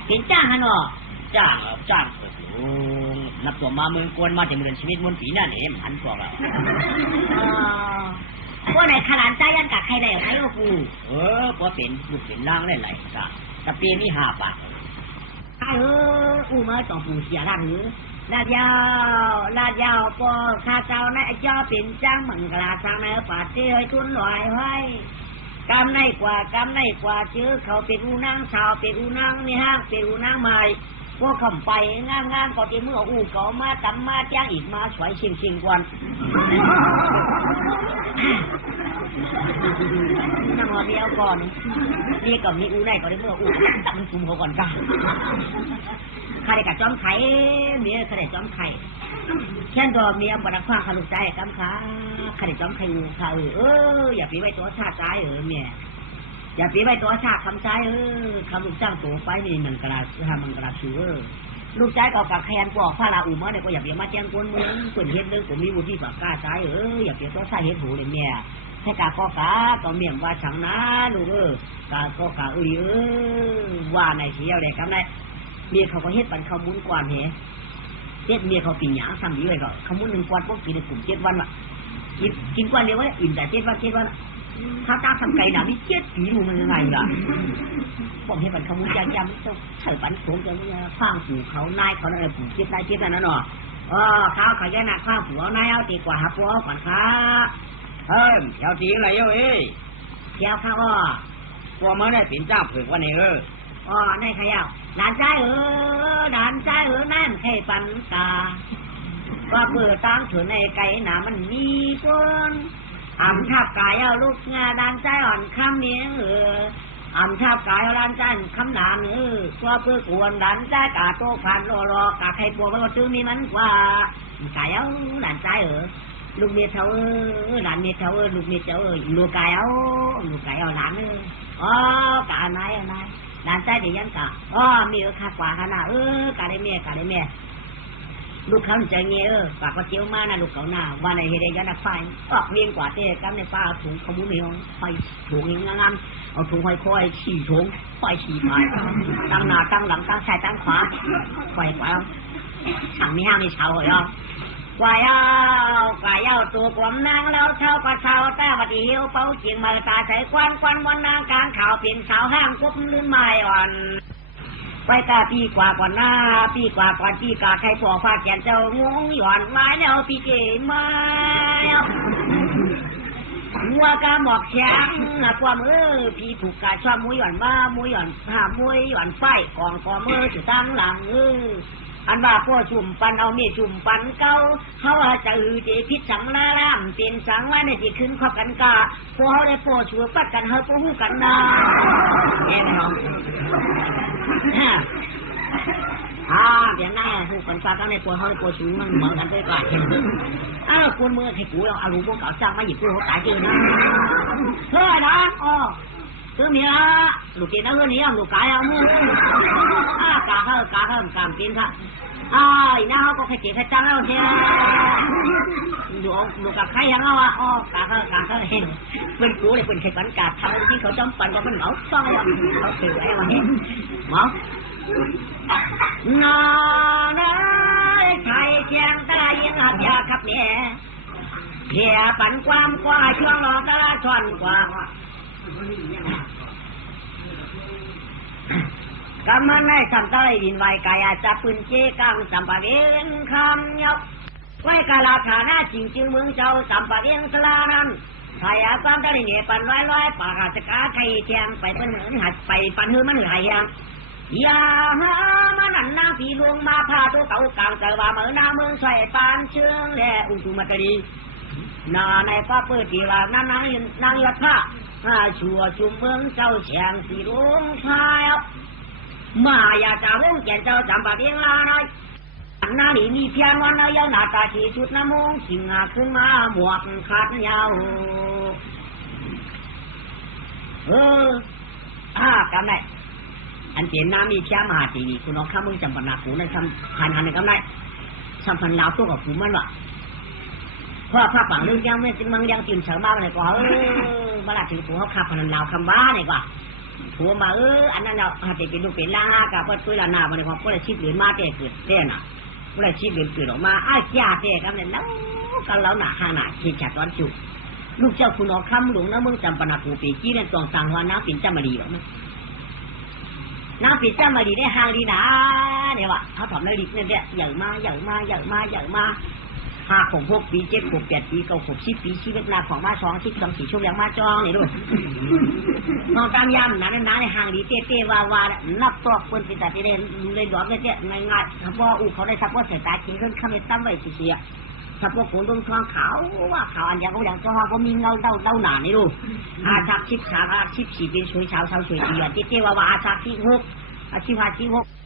เห็นจ้างฮะเนาะจ้างเปิดลุงนับตัวมาเมืองกวนมาจากเมืองชีวิตมนผีนั่นเองหันตัวเราพวกไหนขลานใจยันกับใครได้ใครก็ปูพวกเป็นลูกเป็นล่างได้ไหลจ้ะกระเปียนี่5 บาทอูมาต้องปูเสียร่างหรือลาดยาวปอข้าเจ้าในเจ้าเป็นจ้างมังกราทางในป่าเจ้ยทุนลอยไว้กำในกว่าเจอเขาเป็นอูนางสาวเป็นอูนางนี่ห้างเป็นอูนางใหม่พวกคำไปงานก็ที่เมื่ออูเขามาตำมาจ้างอีกมาสวยชิงกวนนั่งรอเดียวก่อนนี่ก็มีอูได้ก็ได้เมื่ออูตำคุมเขาก่อนจ้าข้าได้กับจอมไข่เมียข้าได้จอมไข่เช่นตัวเมียบรรพาข้าลูกใจกำขาข้าได้จอมไข่อูข้าอย่าปีไว้ตัวชาติใจเมียอย่าปีไว้ตัวชาติคำใจคำลูกจ้างตัวไปนี่มันกระมันกระชือลูกใจก็กับแคนกว่าพระราอูมาเนี่ยก็อย่าปีมาแจ้งคนเมืองเปิดเห็นเรื่องผมมีวุฒิปากกาใจอย่าปีตัวชาติเห็นหูเลยเมียให้กาก็กาก็เมียว่าฉังนะลูกกาก็กาว่าในเที่ยวเลยครับนายเมียเขาก็เฮ็ดปันเขามุนกวนเหเฮ็ดเมียเขาปิ่นหยางซ้ำอยู่เลยก็เขามุน1 กวนพวกกินในกลุ่ม7 วันว่ะกินกวนเดียวไว้อิ่มแต่7 วัน他打上街那你接地路มันยังไงล่ะบอกให้มันขโมยยามต้องใช้ปันโขงจะข้างหูเขานายเขาอะไรผูกเจ็บได้เจ็บนั่นเนาะข้าวขยันหนักข้าวหัวนายเอาตีกว่าหับหัวก่อนครับเฮ้ยเจ้าตีอะไรเอ้ยเจ้าข้าวกลัวมันได้เป็นเจ้าฝึกวันนี้นายขยับหลานใจหลานใจนั่นให้ปันตาก็เปิดตั้งถือในไก่หนามันมีคนอ่ำทับกายเอาลูกงาด้านใจอ่อนคำเนี้ยอ่ำทับกายเอาด้านใจคำหนาก็เพื่อกวนด้านใจกาโตผ่านรอกาใครปวดก็ตื้อมีมันกว่ากายเอาด้านใจลูกเมียเท่าหลานเมียเท่าลูกเมียเท่าลูกกายเอาหลานกาไหนเอาไหนด้านใจเดี๋ยวยังกะมีค่ากว่าขนาดกาได้เมียลูกเขาใจเงี้ยปากก็เจียวมานะลูกเขาหน้าว่าในเฮเดยันไฟออกเวียงกว่าเต้กันในป้าถุงขมุ้ยไฟถุงงามเอาถุงค่อยๆฉี่ถุงไฟฉี่ไปตั้งหน้าตั้งหลังตั้งซ้ายตั้งขวาไฟกว่าช่างมีห้างมีเช่าเหรอกว่าเอาตัวกวมนางแล้วเท่ากับเช่าแต่วัดเหี่ยวเป้าเจียงมาตาใส่ควันวันนางกลางข่าวเปลี่ยนสาวห้างกุ๊บลื่นไม้อ่อนไปตาปีกว่าก่อนหน้าปีกว่าก่อนปีกาใครผัวฟาดแกนเจ้างงหย่อนไม้แล้วปีเก๋ไม้งัวกาหมอกแข็งความพี่ผูกกาชอบมุ้ยหย่อนบ้ามุ้ยหย่อนมุ้ยหย่อนไฟกองจุดตั้งหลังอันว่าพ่อจุ่มปันเอาเมียจุ่มปันเก้าเขาจะเจพิษสังลาล่ามเป็นสังไว้ในจิตขึ้นขอบกันกาพวกเขาได้พ่อชัวปัดกันเฮาพ่อหูกันนาแย่ไหมน้องอย่างนั้นหูกันฟ้าตั้งในพ่อเขาได้พ่อชัวมันเหมือนกันด้วยกันควรมือให้กูเอาลูกพวกเขาจ้างมาหยิบกูเขาตายเจอนะเฮ้ยนะซื้อเมียลูกกินแล้วเรื่องนี้ลูกกายเอามือกาเพิ่มกามกินค่ะน้าเขาก็แค่เก็บแค่จังแล้วเชียวลูกกับใครยังเอากาเพิ่มเห็นเป็นกูเลยเป็นแค่ปันกาทำที่เขาจำปันว่ามันเหมาซ่องเขาถือไอ้วันนี้เหมานาไทยเชียงตายังหักยาขับเนี่ยเพียปันความกว่าช่วงหลอกตาชอนกว่ากำมันได้ทำได้ดินไว้กายจับปืนเจ๊กังสัมปะเวงคำยกไว้กาลาฐานะจริงเมืองเจ้าสัมปะเวงสลานั้นไทยความได้เนี่ยปันร้อยปากอาจจะกาไทยเทียงไปเป็นหัดไปปันหื้อมันไทยยังอย่ามานั่นนางผีลวงมาพาตัวเก่ากลางเจอว่าเมื่อหน้าเมืองใส่ปานเชื่องแหล่อุตุมาตรีนาในก็เปิดทีว่านั่นนางยศผ้าชัวจุ่มเมืองเจ้าแฉงสีลวงชายมาอย่าจะวงแก่เจ้าจำปาเพียงลาหน่อยอันนั้นนี่มีเพียงวันเดียวหน้าตาชีชุดน้ำมงสิงหาขึ้นมาหมวกขาดยาวกำไรอันเจนน้ำมีเพียงมหาตีนีคุณน้องข้ามึงจำปนาผูในคำหันในกำไรสัมพันธ์ลาวตัวกับผูมันวะเพราะภาพฝังเรื่องยังไม่จึงมังยังตื่นเช้ามาเลยกว่ามาละถึงผูเขาขับพันธ์ลาวคำบ้าเนี่ยกว่าผัวมาอันนั้นเราหาเด็กเป็นลูกเป็นล่ากับว่าตัวละนาวันนี้พอผู้ใดชีพเหลือมาเตะเกิดเต้น่ะผู้ใดชีพเหลือเกิดออกมาจ่าเตะกันเนี่ยแล้วกันแล้วหนาข้างหน้าขีดจัดตอนจุลูกเจ้าคุณน้องคำหลวงนะมึงจำปนาผูปีกี้เนี่ยตองสั่งว่าน้ำปิ่นจำมาดีหรอมั้ยน้ำปิ่นจำมาดีได้ห่างดีนะเนี่ยว่ะเขาถอดเลยดิเนี่ยใหญ่มา5 6 ปี7 6 8 ปี9 6 10 ปีชีวิตนาของมา2 10 2 4ชั่วโมงมาจองนี่ด้วยมองตามยามนั้นในห่างดีเต้ว่านับตอกคนเป็นแต่ที่เล่นดอกเนี่ยง่ายๆถ้าว่าเขาได้ทักว่าเสียตากินขึ้นข้ามไปตั้มไว้เสียถ้าว่าโขนต้นทองขาวว่าขาวอันอย่างเขาอย่างก็ว่าเขามีเงาหนานี่ดูอาชักชิบ4 ปีช่วยเช้าช่วยตีเต้ว่าอาชักที่6อาชีพ6